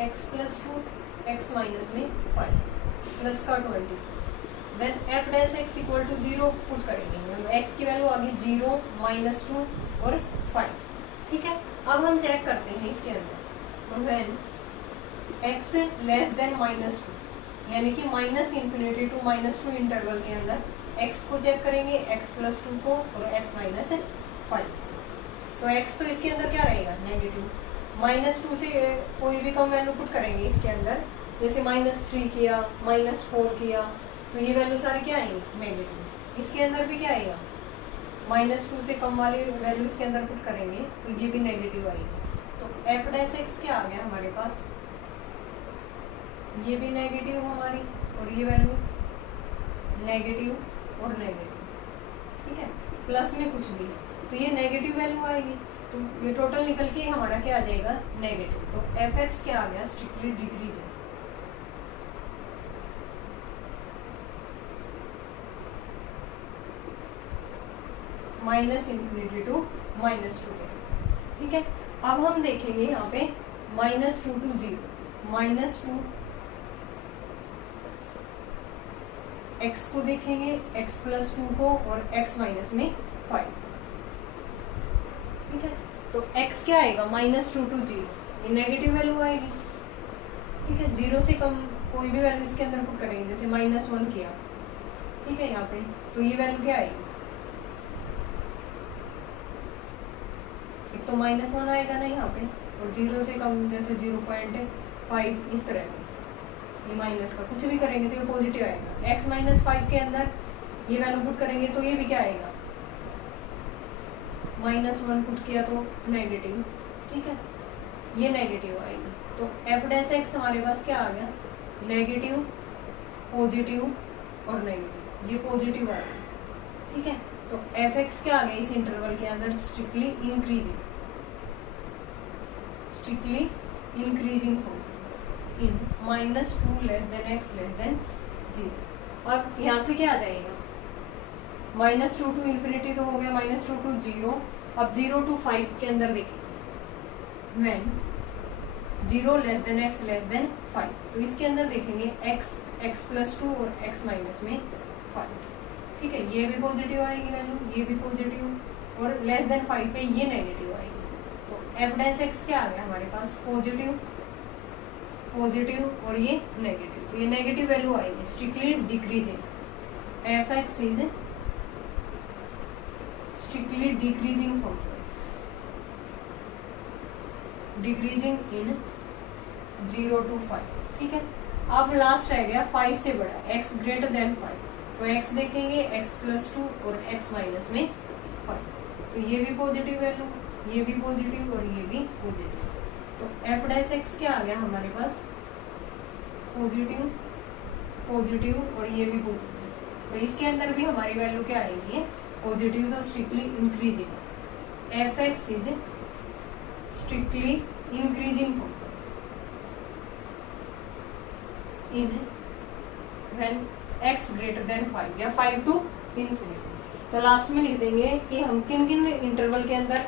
x प्लस 2 x माइनस में 5 प्लस का 20 then f dash x equal to 0 put करेंगे, x की वैल्यू आ गई 0 -2 और 5, ठीक है। अब हम चेक करते हैं इसके अंदर, तो व्हेन x लेस देन -2 यानी कि -∞ टू -2 इंटरवल के अंदर x को चेक करेंगे, x प्लस 2 को और x माइनस 5। तो x तो इसके अंदर क्या रहेगा, नेगेटिव। -2 से कोई भी कम वैल्यू पुट करेंगे इसके अंदर, जैसे -3 किया, -4 किया, तो ये वैल्यू सारी क्या आएंगी, नेगेटिव। इसके अंदर भी क्या आएगा, -2 से कम वाली वैल्यू इसके अंदर पुट करेंगे तो ये भी नेगेटिव आएगी। तो f डैश x क्या आ गया हमारे पास, ये भी नेगेटिव हमारी और ये वैल्यू नेगेटिव और नेगेटिव, ठीक है। प्लस में कुछ भी तो ये नेगेटिव वैल्यू आएगी, तो ये टोटल निकल के हमारा क्या आ जाएगा, नेगेटिव। तो f(x) क्या आ गया, स्ट्रिक्टली डिक्रीज है। -∞ टू -2, ठीक है। अब हम देखेंगे यहाँ पे -2 to 0, -2 x को देखेंगे, x प्लस 2 को और x माइनस में 5, ठीक है। तो x क्या आएगा, -2 to 0, ये नेगेटिव वैल्यू आएगी, ठीक है। 0 से कम कोई भी वैल्यू इसके अंदर पुट करेंगे, जैसे -1 किया, ठीक है। यहाँ पे तो ये वैल्यू क्या आएगी, एक तो -1 आएगा ना यहाँ पे, और 0 से कम जैसे 0.5 इस तरह से, ये माइनस का कुछ भी करेंगे तो ये पॉजिटिव आएगा। x माइनस 5 के अंदर ये वैल्यू पुट करेंगे तो ये भी क्या आएगा, -1 पुट किया तो नेगेटिव, ठीक है, ये नेगेटिव आएगी। तो f डैश x हमारे पास क्या आ गया, नेगेटिव, पॉजिटिव और नेगेटिव, ये पॉजिटिव आएगा, ठीक है। तो f(x) क्या आ गया इस इंटरवल के अंदर, स्ट्रिक्टली इंक्रीजिंग फंक्शन इन -2 less than x less than 0। और यहाँ से क्या आ जाएगा, -2 to ∞ तो हो गया, -2 to 0। अब 0 to 5 के अंदर देखेंगे, when 0 less than x less then 5, तो इसके अंदर देखेंगे x प्लस 2 और x माइनस में 5, ठीक है। ये भी पॉजिटिव आएगी वैल्यू, ये भी पॉजिटिव, और लेस देन 5 पे ये नेगेटिव आएगी। तो f डैश x क्या आ गया हमारे पास, पॉजिटिव और ये नेगेटिव, तो ये नेगेटिव वैल्यू आएगी, strictly decreasing. f(x) is strictly decreasing function, decreasing in 0 to 5, ठीक है। अब लास्ट रह गया 5 से बड़ा, x ग्रेटर देन 5, तो x देखेंगे, x प्लस 2 और x माइनस में 5, तो ये भी पॉजिटिव वैल्यू, ये भी पॉजिटिव और ये भी पॉजिटिव। तो f डैश x क्या आ गया हमारे पास, पॉजिटिव और ये भी पॉजिटिव, तो इसके अंदर भी हमारी वैल्यू क्या आएगी, पॉजिटिव, तो strictly increasing. f(x) is strictly increasing function in when x greater then 5 या 5 to ∞। तो लास्ट में लिख देंगे कि हम किन किन इंटरवल के अंदर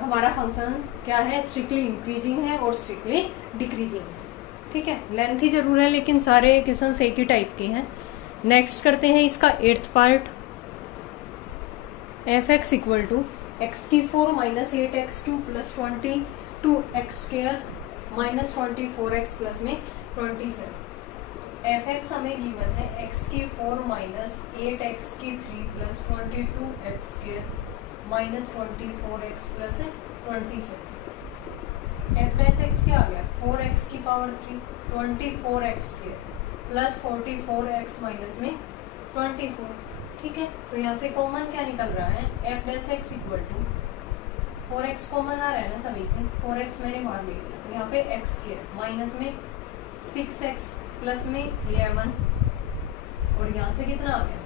हमारा फंक्शन क्या है, स्ट्रिक्टली इंक्रीजिंग है और स्ट्रिक्टली डिक्रीजिंग है, ठीक है। लेंथी जरूर है लेकिन सारे क्वेश्चन एक ही टाइप के हैं। नेक्स्ट करते हैं इसका 8th part. f(x) equal to x⁴ - 8x2 + 22x² - 24x plus में 27। f(x) हमें गिवन है x⁴ - 8x3 + 22x² - 24x plus 27। f dash x क्या आ गया, 4x⁴ 24x² plus 44x minus में 24, ठीक है। तो यहाँ से कॉमन क्या निकल रहा है, f dash x equal to 4x common आ रहा है ना सभी से, 4x मैंने बाहर ले लिया, तो यहाँ पे एक्स स्क्वायर माइनस में 6x प्लस में 11, और यहाँ से कितना आ गया,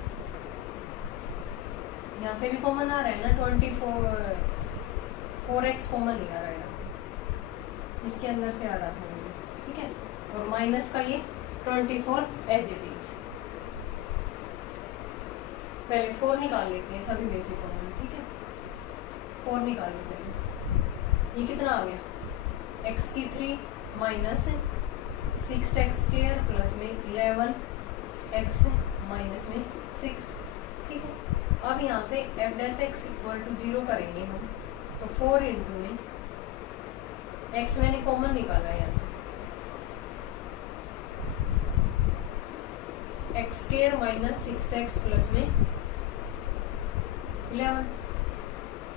यहाँ से भी कॉमन आ रहा है ना 4x कॉमन नहीं आ रहा है यहाँ से, इसके अंदर से आ रहा था मुझे, ठीक है। और माइनस का ये 24 एज इट इज। पहले 4 निकाल लेते हैं सभी में से कॉमन, ठीक है, 4 निकाल लेते हैं। ये कितना आ गया, x की 3 माइनस 6x स्क्वायर प्लस में 11x माइनस में 6, ठीक है। अब यहाँ से f dash x equal to 0 करेंगे हम, तो 4 इंटू में x मैंने कॉमन निकाला है यहाँ से, x square minus 6x plus में 11,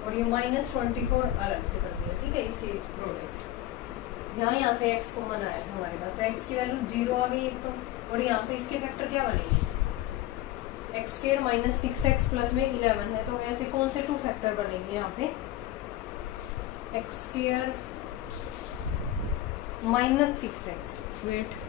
और ये माइनस 24 अलग से कर दिया, ठीक है, इसके प्रोडक्ट। यहाँ से x कॉमन आया था हमारे पास, तो x की वैल्यू 0 आ गई एक तो, और यहाँ से इसके फैक्टर क्या बनेंगे, x square minus 6x plus में 11 है, तो ऐसे कौन से 2 फैक्टर बनेंगे यहाँ पे, x square minus 6x, wait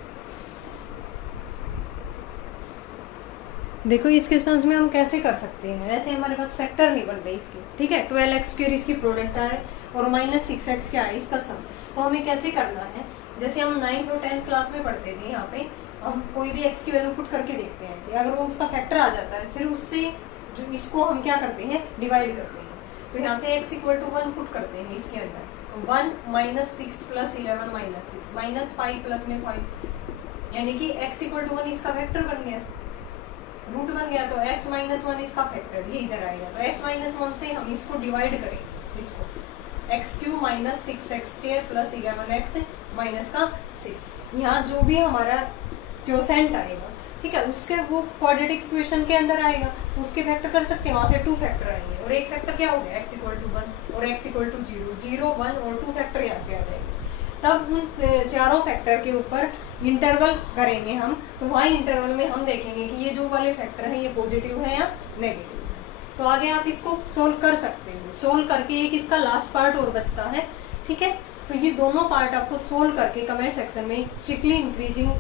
देखो इसके सेंस में हम कैसे कर सकते हैं, ऐसे हमारे पास फैक्टर नहीं बनते इसके, ठीक है। 12x स्क्वायर इसकी प्रोडक्ट है और माइनस 6x क्या है इसका सम, तो हमें कैसे करना है, जैसे हम 9th और 10th क्लास में पढ़ते थे, यहाँ पे हम कोई भी x की वैल्यू पुट करके देखते हैं कि अगर वो उसका फैक्टर आ जाता है, फिर उससे जो इसको हम क्या करते हैं, डिवाइड करते हैं। तो यहाँ से x इक्वल टू 1 पुट करते हैं इसके अंदर, तो 1 minus 6 plus 11 minus 6 minus 5 plus में 5, यानी कि x इक्वल टू 1 इसका फैक्टर बन गया, रूट बन गया, तो x माइनस 1 इसका फैक्टर ये इधर आएगा, तो x माइनस 1 से हम इसको डिवाइड करें, इसको x cube minus 6x square plus 11x minus का 6, यहाँ जो भी हमारा क्वोशेंट आएगा, ठीक है, उसके वो क्वाड्रेटिक इक्वेशन के अंदर आएगा, तो उसके फैक्टर कर सकते हैं, वहाँ से 2 फैक्टर आएंगे, और एक फैक्टर क्या हो गया, x इक्वल टू 1 और x इक्वल टू 0, 0 1 और 2 फैक्टर यहाँ से आ जाएंगे। तब उन चारों फैक्टर के ऊपर इंटरवल करेंगे हम, तो वहाँ इंटरवल में हम देखेंगे कि ये जो वाले फैक्टर हैं ये पॉजिटिव है या नेगेटिव है। तो आगे आप इसको सोल्व कर सकते हो, सोल्व करके एक इसका लास्ट पार्ट और बचता है, ठीक है। तो ये दोनों पार्ट आपको सोल्व करके कमेंट सेक्शन में स्ट्रिक्टली इंक्रीजिंग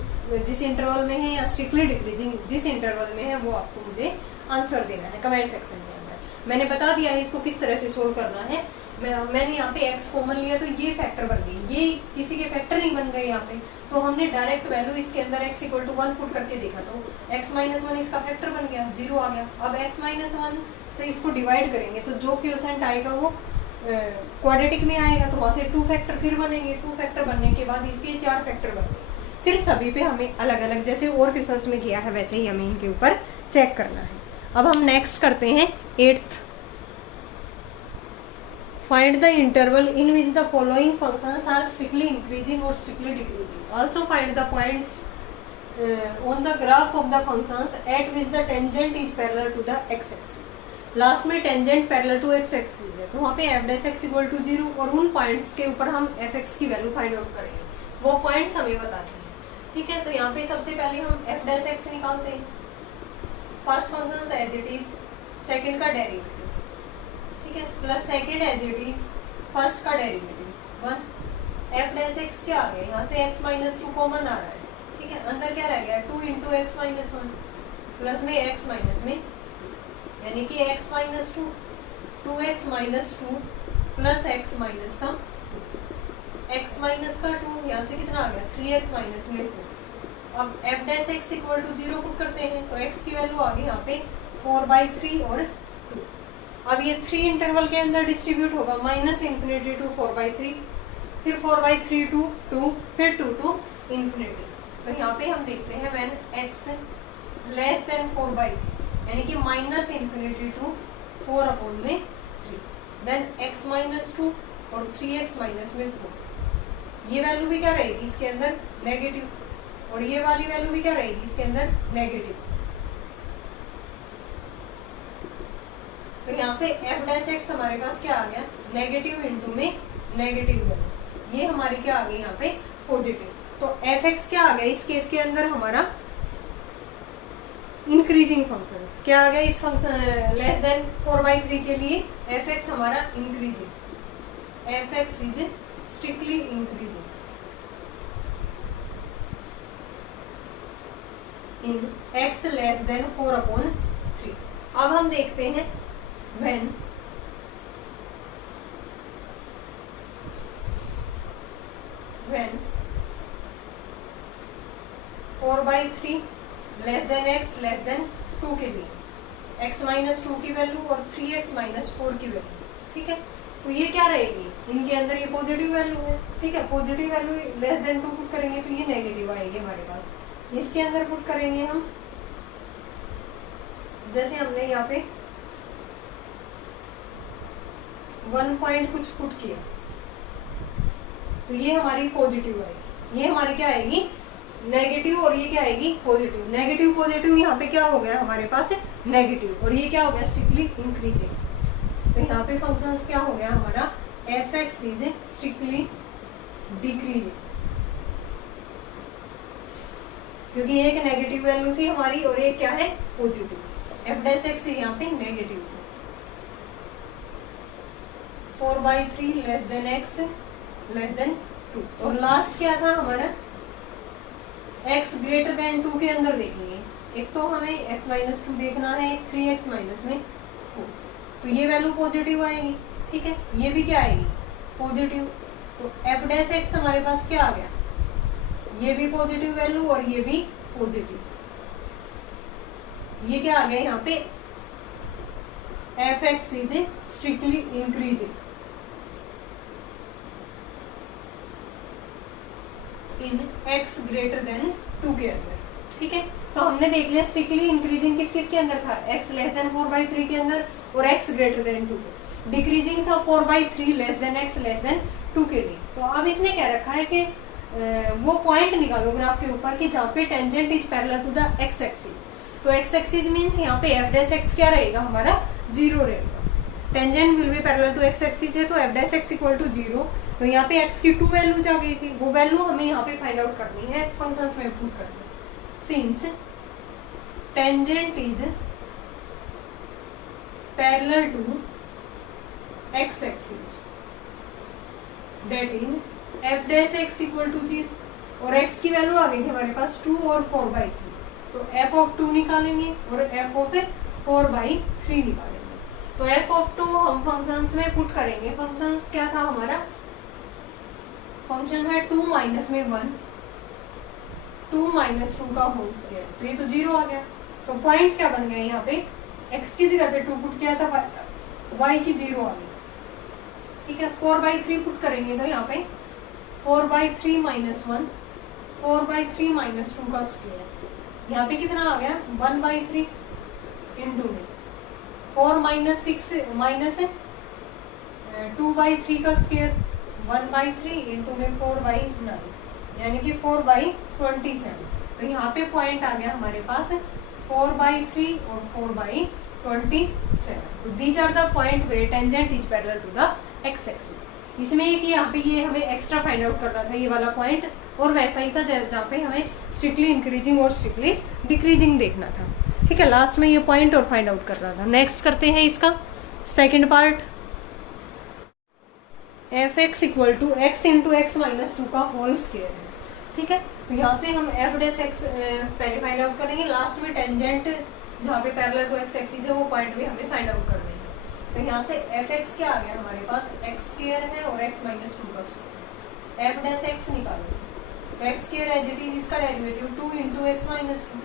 जिस इंटरवल में है या स्ट्रिक्टली डिक्रीजिंग जिस इंटरवल में है वो आपको मुझे आंसर देना है कमेंट सेक्शन के अंदर। मैंने बता दिया है इसको किस तरह से सोल्व करना है। मैंने यहाँ पे x कॉमन लिया तो ये फैक्टर बन गई, ये किसी के फैक्टर नहीं बन रहे यहाँ पे, तो हमने डायरेक्ट वैल्यू इसके अंदर x इक्वल टू 1 पुट करके देखा, तो x माइनस 1 इसका फैक्टर बन गया, 0 आ गया। अब x माइनस 1 से इसको डिवाइड करेंगे तो जो क्वोशेंट आएगा वो क्वाड्रेटिक में आएगा, तो वहाँ से 2 फैक्टर फिर बनेंगे, 2 फैक्टर बनने के बाद इसके 4 फैक्टर बनेंगे, फिर सभी पे हमें अलग अलग जैसे और क्वेश्चंस में किया है वैसे ही हमें इनके ऊपर चेक करना है। अब हम नेक्स्ट करते हैं 8th। Find the interval in which the following functions are strictly increasing or strictly decreasing. Also find the points on the graph of the functions at which the tangent is parallel to the x-axis. Last में tangent parallel to x-axis है, तो वहाँ पे f dash x equal to 0 और उन points के ऊपर हम fx की वैल्यू फाइंड आउट करेंगे, वो पॉइंट्स हमें बताते हैं, ठीक है। तो यहाँ पे सबसे पहले हम f डैश x निकालते हैं, first function as it is, second का डेरिवेटिव, ठीक है, plus second as it is, first का डेरिवेटिव 1, f डैश x क्या आ गया, यहाँ से x माइनस 2 कॉमन आ रहा है, ठीक है, अंदर क्या रह गया 2 इंटू एक्स माइनस 1 प्लस में x माइनस में, यानी कि x minus 2 2x minus 2 plus x minus का 2, x माइनस का 2 यहाँ से कितना आ गया 3x माइनस में 4। अब f dash x equal to 0 put करते हैं तो x की वैल्यू आ गई यहाँ पे 4/3 और 2। अब ये 3 इंटरवल के अंदर डिस्ट्रीब्यूट होगा, माइनस इंफिनिटी टू 4/3, फिर 4/3 टू 2, फिर 2 टू इंफिनिटी। तो यहाँ पे हम देखते हैं व्हेन x लेस देन 4/3, यानी कि minus infinity to 4/3, then x minus 2 और 3x माइनस में 4। ये वैल्यू भी क्या रहेगी इसके अंदर नेगेटिव, और ये वाली वैल्यू भी क्या रहेगी इसके अंदर नेगेटिव। तो यहाँ से f डैश x हमारे पास क्या आ गया नेगेटिव इंटू में नेगेटिव वैल्यू, ये हमारी क्या आ गई यहाँ पे पॉजिटिव। तो fx क्या आ गया इस केस के अंदर हमारा इंक्रीजिंग फंक्शन, क्या आ गया इस फंक्शन लेस देन 4/3 के लिए fx हमारा increasing, F x is strictly increasing in x less then 4/3। अब हम देखते हैं when 4/3 less than x less than 2 के लिए x माइनस 2 की वैल्यू और 3x माइनस 4 की वैल्यू, ठीक है। तो ये क्या रहेगी, इनके अंदर ये पॉजिटिव वैल्यू है, ठीक है। Positive value less than 2 put करेंगे तो ये नेगेटिव आएगी हमारे पास। इसके अंदर पुट करेंगे हम, जैसे हमने यहाँ पे 1 पॉइंट कुछ पुट किया तो ये हमारी पॉजिटिव आएगी, ये हमारी क्या आएगी नेगेटिव, और ये क्या आएगी पॉजिटिव। नेगेटिव पॉजिटिव यहाँ पे क्या हो गया हमारे पास नेगेटिव, और ये क्या हो गया स्ट्रिक्टली इंक्रीजिंग। तो यहाँ पे फंक्शंस क्या हो गया हमारा f x is strictly decreasing, क्योंकि एक नेगेटिव वैल्यू थी हमारी और एक क्या है पॉजिटिव। एफ डैश एक्स यहाँ पे नेगेटिव थी। 4/3 less than x less than 2, और लास्ट क्या था हमारा x ग्रेटर देन 2 के अंदर देखेंगे। एक तो हमें x माइनस 2 देखना है, एक 3x माइनस में 4, तो ये वैल्यू पॉजिटिव आएगी, ठीक है। ये भी क्या आएगी पॉजिटिव, तो एफ डैश एक्स हमारे पास क्या आ गया, ये भी पॉजिटिव वैल्यू और ये भी पॉजिटिव। ये क्या आ गया यहाँ पे F x is strictly increasing in x greater than 2 के अंदर, ठीक है। तो हमने देख लिया स्ट्रिक्टली इंक्रीजिंग किस किस के अंदर था, x लेस देन 4/3 के अंदर और x ग्रेटर देन 2 के। डिक्रीजिंग था 4/3 less than x less than 2 के लिए। तो अब इसने क्या रखा है कि वो पॉइंट निकालो ग्राफ के ऊपर कि जहाँ पे tangent is parallel to the x axis. तो x एक्सिस मींस यहाँ पे f डैश x क्या रहेगा हमारा 0 रहेगा। Tangent will be parallel to x axis है, तो f dash x equal to 0। तो यहाँ पे x की 2 वैल्यूज आ गई थी, वो वैल्यू हमें यहाँ पे फाइंड आउट करनी है, फंक्शंस में पुट करनी है। Since tangent is parallel to x axis that is f dash x equal to 0, और x की वैल्यू आ गई थी हमारे पास 2 और 4/3, तो f ऑफ 2 निकालेंगे और f ऑफ 4/3 निकालेंगे। तो f ऑफ 2 हम फंक्शंस में पुट करेंगे। फंक्शंस क्या था हमारा, फंक्शन है 2 माइनस में 1, 2 माइनस 2 का होल स्क्वायर, तो ये तो 0 आ गया। तो पॉइंट क्या बन गया यहाँ पे, x की जगह पे 2 पुट किया था, y की 0 आ गई, ठीक है। 4/3 पुट करेंगे तो यहाँ पे 4/3 माइनस 1, 4/3 माइनस 2 का स्क्वायर, यहाँ पे कितना आ गया 1/3 इंटू में 4 माइनस 6 माइनस 2/3 का स्क्वायर 1/3 इंटू में 4/9 यानी कि 4/27। तो यहाँ पे पॉइंट आ गया हमारे पास 4/3 और 4/27। तो these are the point where tangent is parallel to the x axis. इसमें एक यहाँ पे ये हमें एक्स्ट्रा फाइंड आउट करना था ये वाला पॉइंट, और वैसा ही था जहाँ पे हमें स्ट्रिक्टली इंक्रीजिंग और स्ट्रिक्टली डिक्रीजिंग देखना था, ठीक है। लास्ट में ये पॉइंट और फाइंड आउट करना था। नेक्स्ट करते हैं इसका second part. F x equal to x into x minus 2 का होल स्क्वायर है, ठीक है। तो यहाँ से हम एफ डैश एक्स पहले फाइंड आउट करेंगे, लास्ट में टेंजेंट जहाँ पे पैरेलल टू एक्स एक्सिस है वो पॉइंट भी हमें फाइंड आउट करने हैं। तो यहाँ से एफ एक्स क्या आ गया हमारे पास एक्स स्क्वायर है और एक्स माइनस 2 का स्क्वायर, एफ डैश एक्स निकालो तो X square as it is, इसका derivative 2 into x minus 2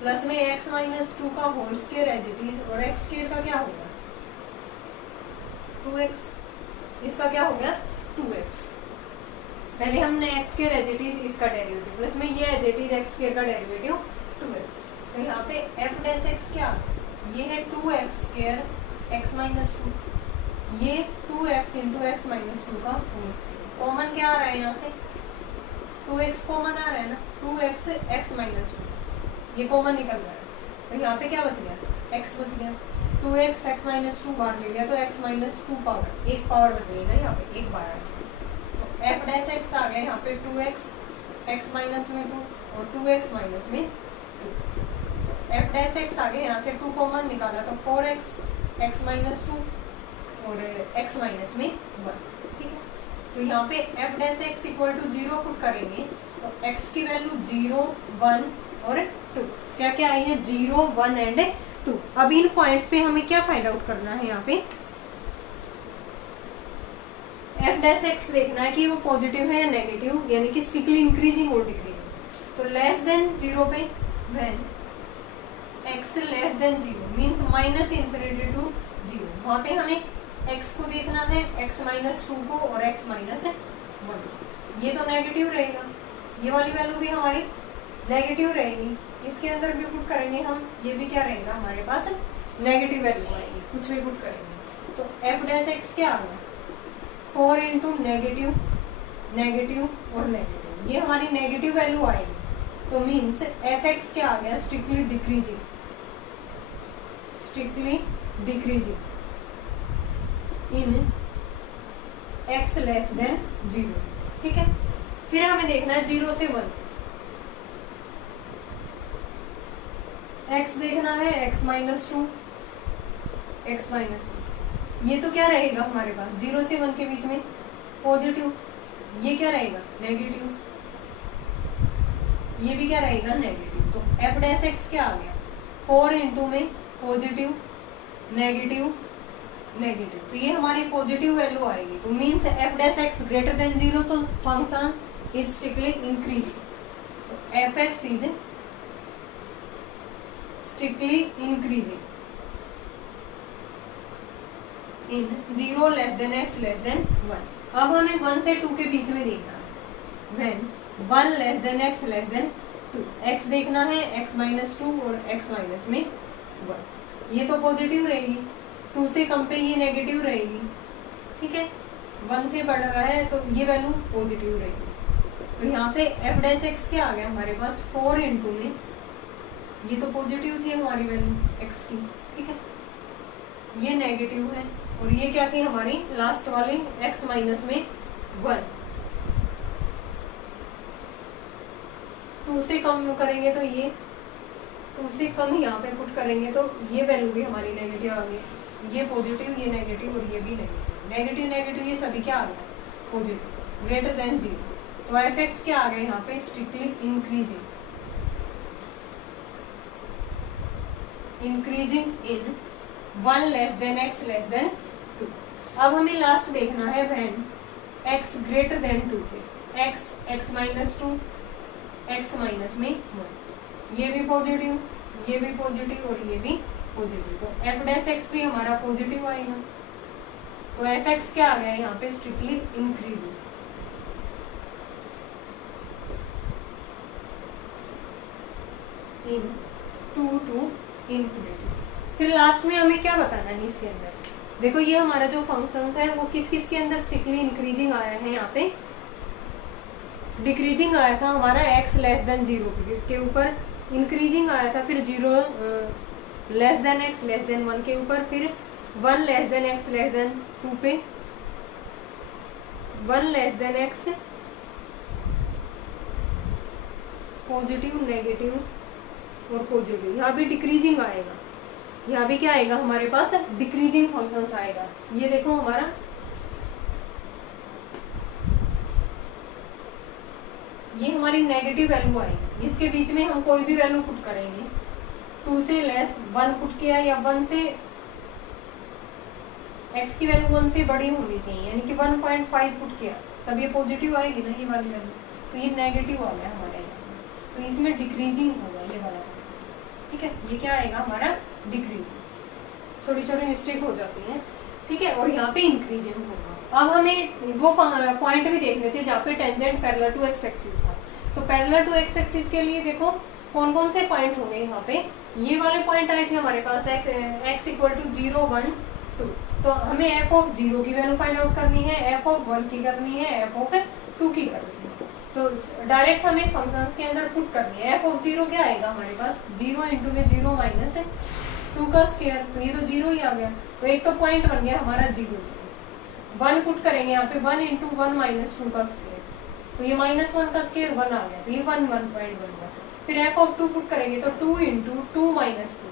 plus में एक्स माइनस 2 का whole square as it is, और एक्स स्क्वायर का क्या होगा 2x, इसका क्या हो गया 2x। पहले हमने x square as it is इसका डेरिवेटिव प्लस में ये as it is x square का डेरिवेटिव 2x। तो यहाँ पे एफ डैश एक्स क्या ये है 2x स्क्वायर एक्स माइनस 2, ये 2x इंटू एक्स माइनस 2 का होल स्क्वायर। कॉमन क्या आ रहा है यहाँ से 2x कॉमन आ रहा है ना, 2x एक्स माइनस 2 ये कॉमन निकल रहा है। तो यहाँ पे क्या बच गया x बच गया, 2x एक्स माइनस 2 बाहर ले लिया तो x माइनस 2 पावर, एक पावर बच गई ना यहाँ पे, एक बार। तो एफ डैश एक्स आ गया यहाँ पे 2x एक्स माइनस में 2 और 2x माइनस में 2। एफ डैश एक्स आ गया यहाँ से 2 कॉमन निकाला तो 4x एक्स माइनस 2 और x माइनस में 1, ठीक है। तो यहाँ पे f dash x equal to 0 put करेंगे तो x की वैल्यू 0, 1 और 2, क्या क्या आई है 0, 1 एंड 2। अब इन पॉइंट्स पे हमें क्या फाइंड आउट करना है, यहाँ पे f डैश x देखना है कि वो पॉजिटिव है या नेगेटिव, यानी कि स्ट्रिक्टली इंक्रीजिंग और डिक्रीजिंग। तो लेस देन 0 पे when x less than 0 means minus infinity to 0, वहां पे हमें x को देखना है, x माइनस 2 को और x माइनस 1। ये तो नेगेटिव रहेगा, ये वाली वैल्यू भी हमारी नेगेटिव रहेगी, इसके अंदर भी पुट करेंगे हम, ये भी क्या रहेगा हमारे पास नेगेटिव वैल्यू आएगी, कुछ भी पुट करेंगे। तो f डैश x क्या आ गया 4 इंटू नेगेटिव नेगेटिव और नेगेटिव, ये हमारी नेगेटिव वैल्यू आएगी। तो मीन्स एफ एक्स क्या आ गया स्ट्रिक्टली डिक्रीजिंग, स्ट्रिक्टली डिक्रीजिंग इन x लेस देन 0, ठीक है। फिर हमें देखना है 0 से 1, x देखना है x माइनस 2, x माइनस 1, ये तो क्या रहेगा हमारे पास 0 से 1 के बीच में पॉजिटिव, ये क्या रहेगा नेगेटिव, ये भी क्या रहेगा नेगेटिव। तो f डैश x क्या आ गया 4 इंटू में पॉजिटिव नेगेटिव नेगेटिव, तो ये हमारी पॉजिटिव वैल्यू आएगी। तो means f dash x greater than 0, तो फंक्शन इज स्ट्रिक्टली इंक्रीजिंग। तो f x is strictly increasing in 0 less than x less then 1। अब हमें 1 से 2 के बीच में देखना है, when 1 less than x less than 2, x देखना है x माइनस 2 और x माइनस में 1, ये तो पॉजिटिव रहेगी, 2 से कम पे ये नेगेटिव रहेगी, ठीक है। 1 से बढ़ रहा है तो ये वैल्यू पॉजिटिव रहेगी। तो यहाँ से f डैश x क्या आ गया हमारे पास 4 इंटू में, ये तो पॉजिटिव थी हमारी वैल्यू x की, ठीक है, ये नेगेटिव है, और ये क्या थी हमारी लास्ट वाली x माइनस में 1। 2 से कम करेंगे तो ये 2 से कम यहाँ पे पुट करेंगे तो ये वैल्यू भी हमारी नेगेटिव आ गई, ये पॉजिटिव ये नेगेटिव और ये भी नेगेटिव, नेगेटिव नेगेटिव ये सभी क्या आ गया पॉजिटिव ग्रेटर देन 0। तो एफ एक्स क्या आ गया यहाँ पे strictly increasing, increasing in 1 less than x less than 2। अब हमें लास्ट देखना है व्हेन x ग्रेटर देन 2 पे, x माइनस 2 x माइनस में 1, ये भी पॉजिटिव ये भी पॉजिटिव और ये भी पॉजिटिव, तो f डैश x भी हमारा पॉजिटिव आएगा। तो एफ एक्स क्या आ गया यहाँ पे strictly increasing in 2 to infinity. फिर लास्ट में हमें क्या बताना है इसके अंदर, देखो ये हमारा जो फंक्शंस है वो किस किस के अंदर स्ट्रिक्टली इंक्रीजिंग आया है, यहाँ पे डिक्रीजिंग आया था हमारा x लेस देन 0 के ऊपर, इंक्रीजिंग आया था फिर 0 less than x less then 1 के ऊपर, फिर 1 less than x less than 2 पे, 1 less than x positive negative और पॉजिटिव, यहाँ भी डिक्रीजिंग आएगा, यहाँ भी क्या आएगा हमारे पास डिक्रीजिंग फंक्शंस आएगा। ये देखो हमारा ये हमारी नेगेटिव वैल्यू आएगी, इसके बीच में हम कोई भी वैल्यू पुट करेंगे, 2 से लेस 1 पुट किया या 1 से x की वैल्यू 1 से बड़ी होनी चाहिए, यानी कि 1.5 पुट किया तब ये पॉजिटिव आएगी ना ये वाली वैल्यू, तो ये नेगेटिव आ गया हमारे यहाँ, तो इसमें डिक्रीजिंग होगा ये वाला, ठीक है। ये क्या आएगा हमारा डिक्रीज, छोटी छोटी मिस्टेक हो जाती है, ठीक है, और यहाँ पे इंक्रीजिंग होगा। अब हमें वो पॉइंट भी देखने थे जहाँ पे tangent parallel to x axis था, तो पैरेलल टू एक्स एक्सिस के लिए देखो कौन कौन से पॉइंट होंगे यहाँ पे, ये वाले पॉइंट आए थे हमारे पास x इक्वल टू 0 1 2, तो हमें f ऑफ 0 की वैल्यू फाइंड आउट करनी है, f ऑफ 1 की करनी है, f ऑफ 2 की करनी है, तो डायरेक्ट हमें फंक्शंस के अंदर पुट करनी है। f ऑफ 0 क्या आएगा हमारे पास 0 इंटू में 0 माइनस 2 का स्क्वायर, तो ये तो 0 ही आ गया, तो एक तो पॉइंट बन गया हमारा 0। 1 पुट करेंगे यहाँ पे 1 इंटू 1 माइनस 2 का स्क्वायर, तो ये माइनस 1 का स्क्वायर 1 आ गया, तो ये 1 पॉइंट बन गया। फिर f ऑफ 2 पुट करेंगे तो 2 इंटू 2 माइनस 2,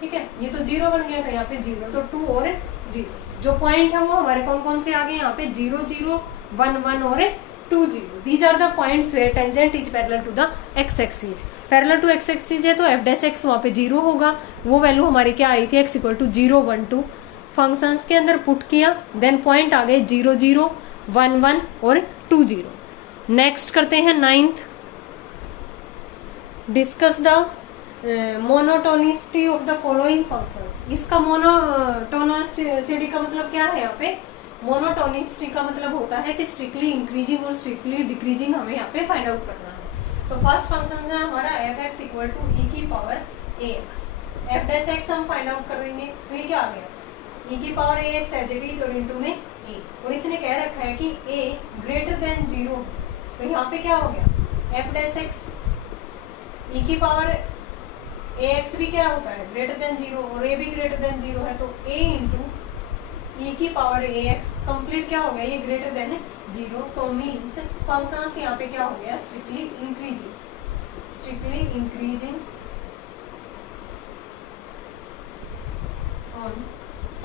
ठीक है, ये तो 0 बन गया था यहाँ पे 0, तो 2 और 0, जो पॉइंट है वो हमारे कौन कौन से आ गए यहाँ पे 0 0 1 1 और 2 0। These are the points where tangent is parallel to the x axis. Parallel to x axis है तो एफ डैश एक्स वहाँ पे 0 होगा। वो वैल्यू हमारी क्या आई थी एक्स इक्वल टू 0 1 2। फंक्शंस के अंदर पुट किया, देन पॉइंट आ गए 0 0 1 1 और 2 0। नेक्स्ट करते हैं 9th, discuss the monotonicity of the following functions. इसका मोनोटोनिसिटी का मतलब क्या है यहाँ पे? मोनोटोनिसिटी का मतलब होता है कि स्ट्रिक्टली इंक्रीजिंग और स्ट्रिक्टली डिक्रीजिंग हमें यहाँ पे फाइंड आउट करना है। तो फर्स्ट फंक्शन है हमारा f x equal to e की power a x. F dash x हम फाइंड आउट कर देंगे, तो ये क्या आ गया? ई की power a x as it is और इनटू में ए, और इसने कह रखा है कि ए ग्रेटर देन 0, तो यहाँ पे क्या हो गया? एफ डैश एक्स ई की पावर ए एक्स भी क्या होता है? ग्रेटर देन 0, और ए भी ग्रेटर देन 0 है, तो ए इंटू ई की पावर ए एक्स कंप्लीट क्या हो गया? ये ग्रेटर देन 0, तो मीन्स फंक्शन यहाँ पे क्या हो गया? Strictly increasing on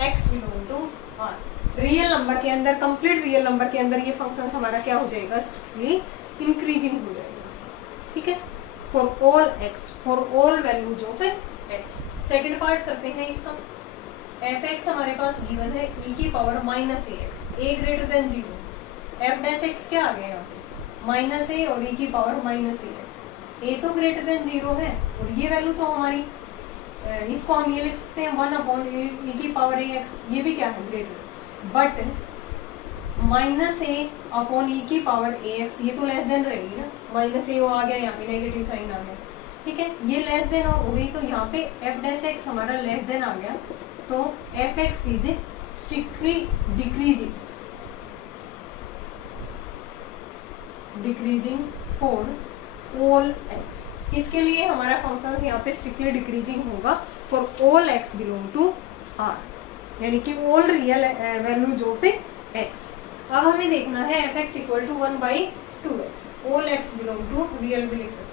x belong to R. Real number के अंदर, कंप्लीट रियल नंबर के अंदर ये फंक्शन हमारा क्या हो जाएगा? स्ट्रिक्टली इंक्रीजिंग हो जाएगा। ठीक है, for all x, for all values of x. Second part करते हैं इसका। एफ एक्स हमारे पास गिवन है ई की power minus A X, A greater than 0। F dash X क्या आ गया यहाँ पे? माइनस ए और ई की पावर माइनस ए एक्स। ए तो ग्रेटर देन 0 है, और ये वैल्यू तो हमारी, इसको हम ये लिख सकते हैं 1 अपॉन ई की पावर ए एक्स, ये भी क्या है? Greater. But minus A upon E की पावर ए एक्स ये तो लेस देन रहेगी ना, माइनस ए आ गया, यहाँ पे नेगेटिव साइन आ गया। ठीक है, ये लेस देन हो गई, तो यहाँ पे एफ डैश एक्स हमारा लेस देन आ गया, तो f x is strictly decreasing for all x. इसके लिए हमारा फंक्शन यहाँ पे स्ट्रिक्टली डिक्रीजिंग होगा for all x belong to R, यानी कि all real values of x. अब हमें देखना है f x equal to 1/2x, all x belong to real भी लिख सकते हैं।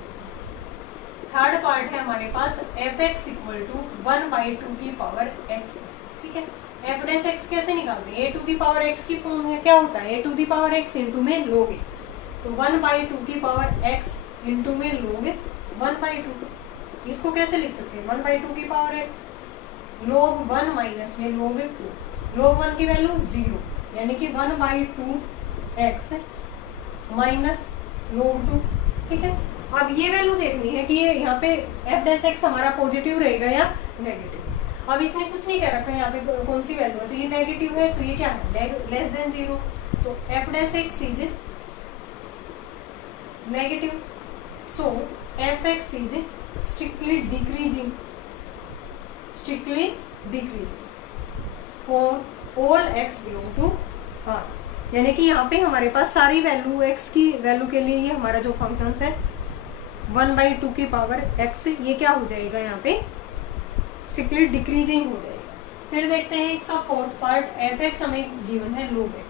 थर्ड पार्ट है हमारे पास एफ एक्स इक्वल टू 1/2 की पावर एक्स। ठीक है, एफ डैश एक्स कैसे निकालते हैं? A to the power X की फॉर्म में क्या होता है? A to the power X into में लोग, तो 1/2 की पावर एक्स इंटू में लोग 1/2। इसको कैसे लिख सकते हैं? 1/2 की पावर एक्स log 1 माइनस में log 2, log 1 की वैल्यू 0, यानी कि 1/2x माइनस log 2। ठीक है, अब ये वैल्यू देखनी है कि ये यहाँ पे एफ डैश एक्स हमारा पॉजिटिव रहेगा या नेगेटिव। अब इसने कुछ नहीं कह रखा है यहाँ पे कौन सी वैल्यू है, तो ये नेगेटिव है, तो ये क्या है? लेस देन 0, तो f dash x is negative, so f x is strictly decreasing for all x belong to R, यानी कि यहाँ पे हमारे पास सारी वैल्यू एक्स की वैल्यू के लिए ये हमारा जो फंक्शन है 1/2 की पावर एक्स, ये क्या हो जाएगा? यहाँ पे स्ट्रिक्टली डिक्रीजिंग हो जाएगा। फिर देखते हैं इसका फोर्थ पार्ट। एफ एक्स हमें गिवन है log x,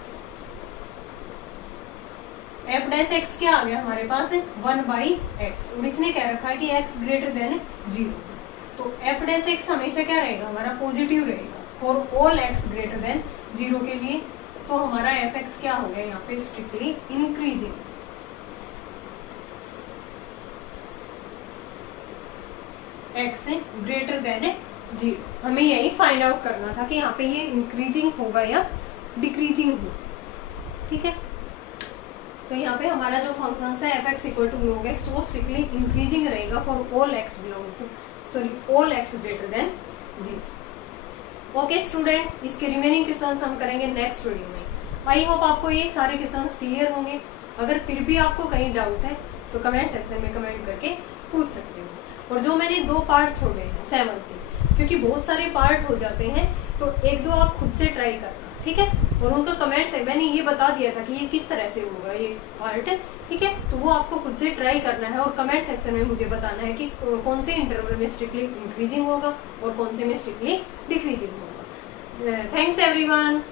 F dash X क्या आ गया हमारे पास? 1/x, और इसने क्या रखा है कि x ग्रेटर देन 0, तो एफ डैश एक्स हमेशा क्या रहेगा? हमारा पॉजिटिव रहेगा for all x greater than 0 के लिए, तो हमारा एफ एक्स क्या हो गया यहाँ पे? Strictly increasing. X greater than 0, हमें यही फाइंड आउट करना था कि यहाँ पे ये इंक्रीजिंग होगा या डिक्रीजिंग होगा। ठीक है, तो यहाँ पे हमारा जो फंक्शन है f x equal to log x, वो स्ट्रिक्टली इंक्रीजिंग रहेगा for all x belong to, sorry all x greater than 0। Okay student, इसके रिमेनिंग क्वेश्चंस हम करेंगे नेक्स्ट वीडियो में। आई होप आपको ये सारे क्वेश्चंस क्लियर होंगे। अगर फिर भी आपको कहीं डाउट है तो कमेंट सेक्शन में कमेंट करके पूछ सकते हो। और जो मैंने 2 पार्ट छोड़े हैं 7 के, क्योंकि बहुत सारे पार्ट हो जाते हैं, तो 1-2 आप खुद से ट्राई करना। ठीक है, और उनका कमेंट से मैंने ये बता दिया था कि ये किस तरह से होगा ये पार्ट। ठीक है, तो वो आपको खुद से ट्राई करना है और कमेंट सेक्शन में मुझे बताना है कि कौन से इंटरवल में स्ट्रिक्टली इंक्रीजिंग होगा और कौन से में स्ट्रिक्टली डिक्रीजिंग होगा। Thanks everyone.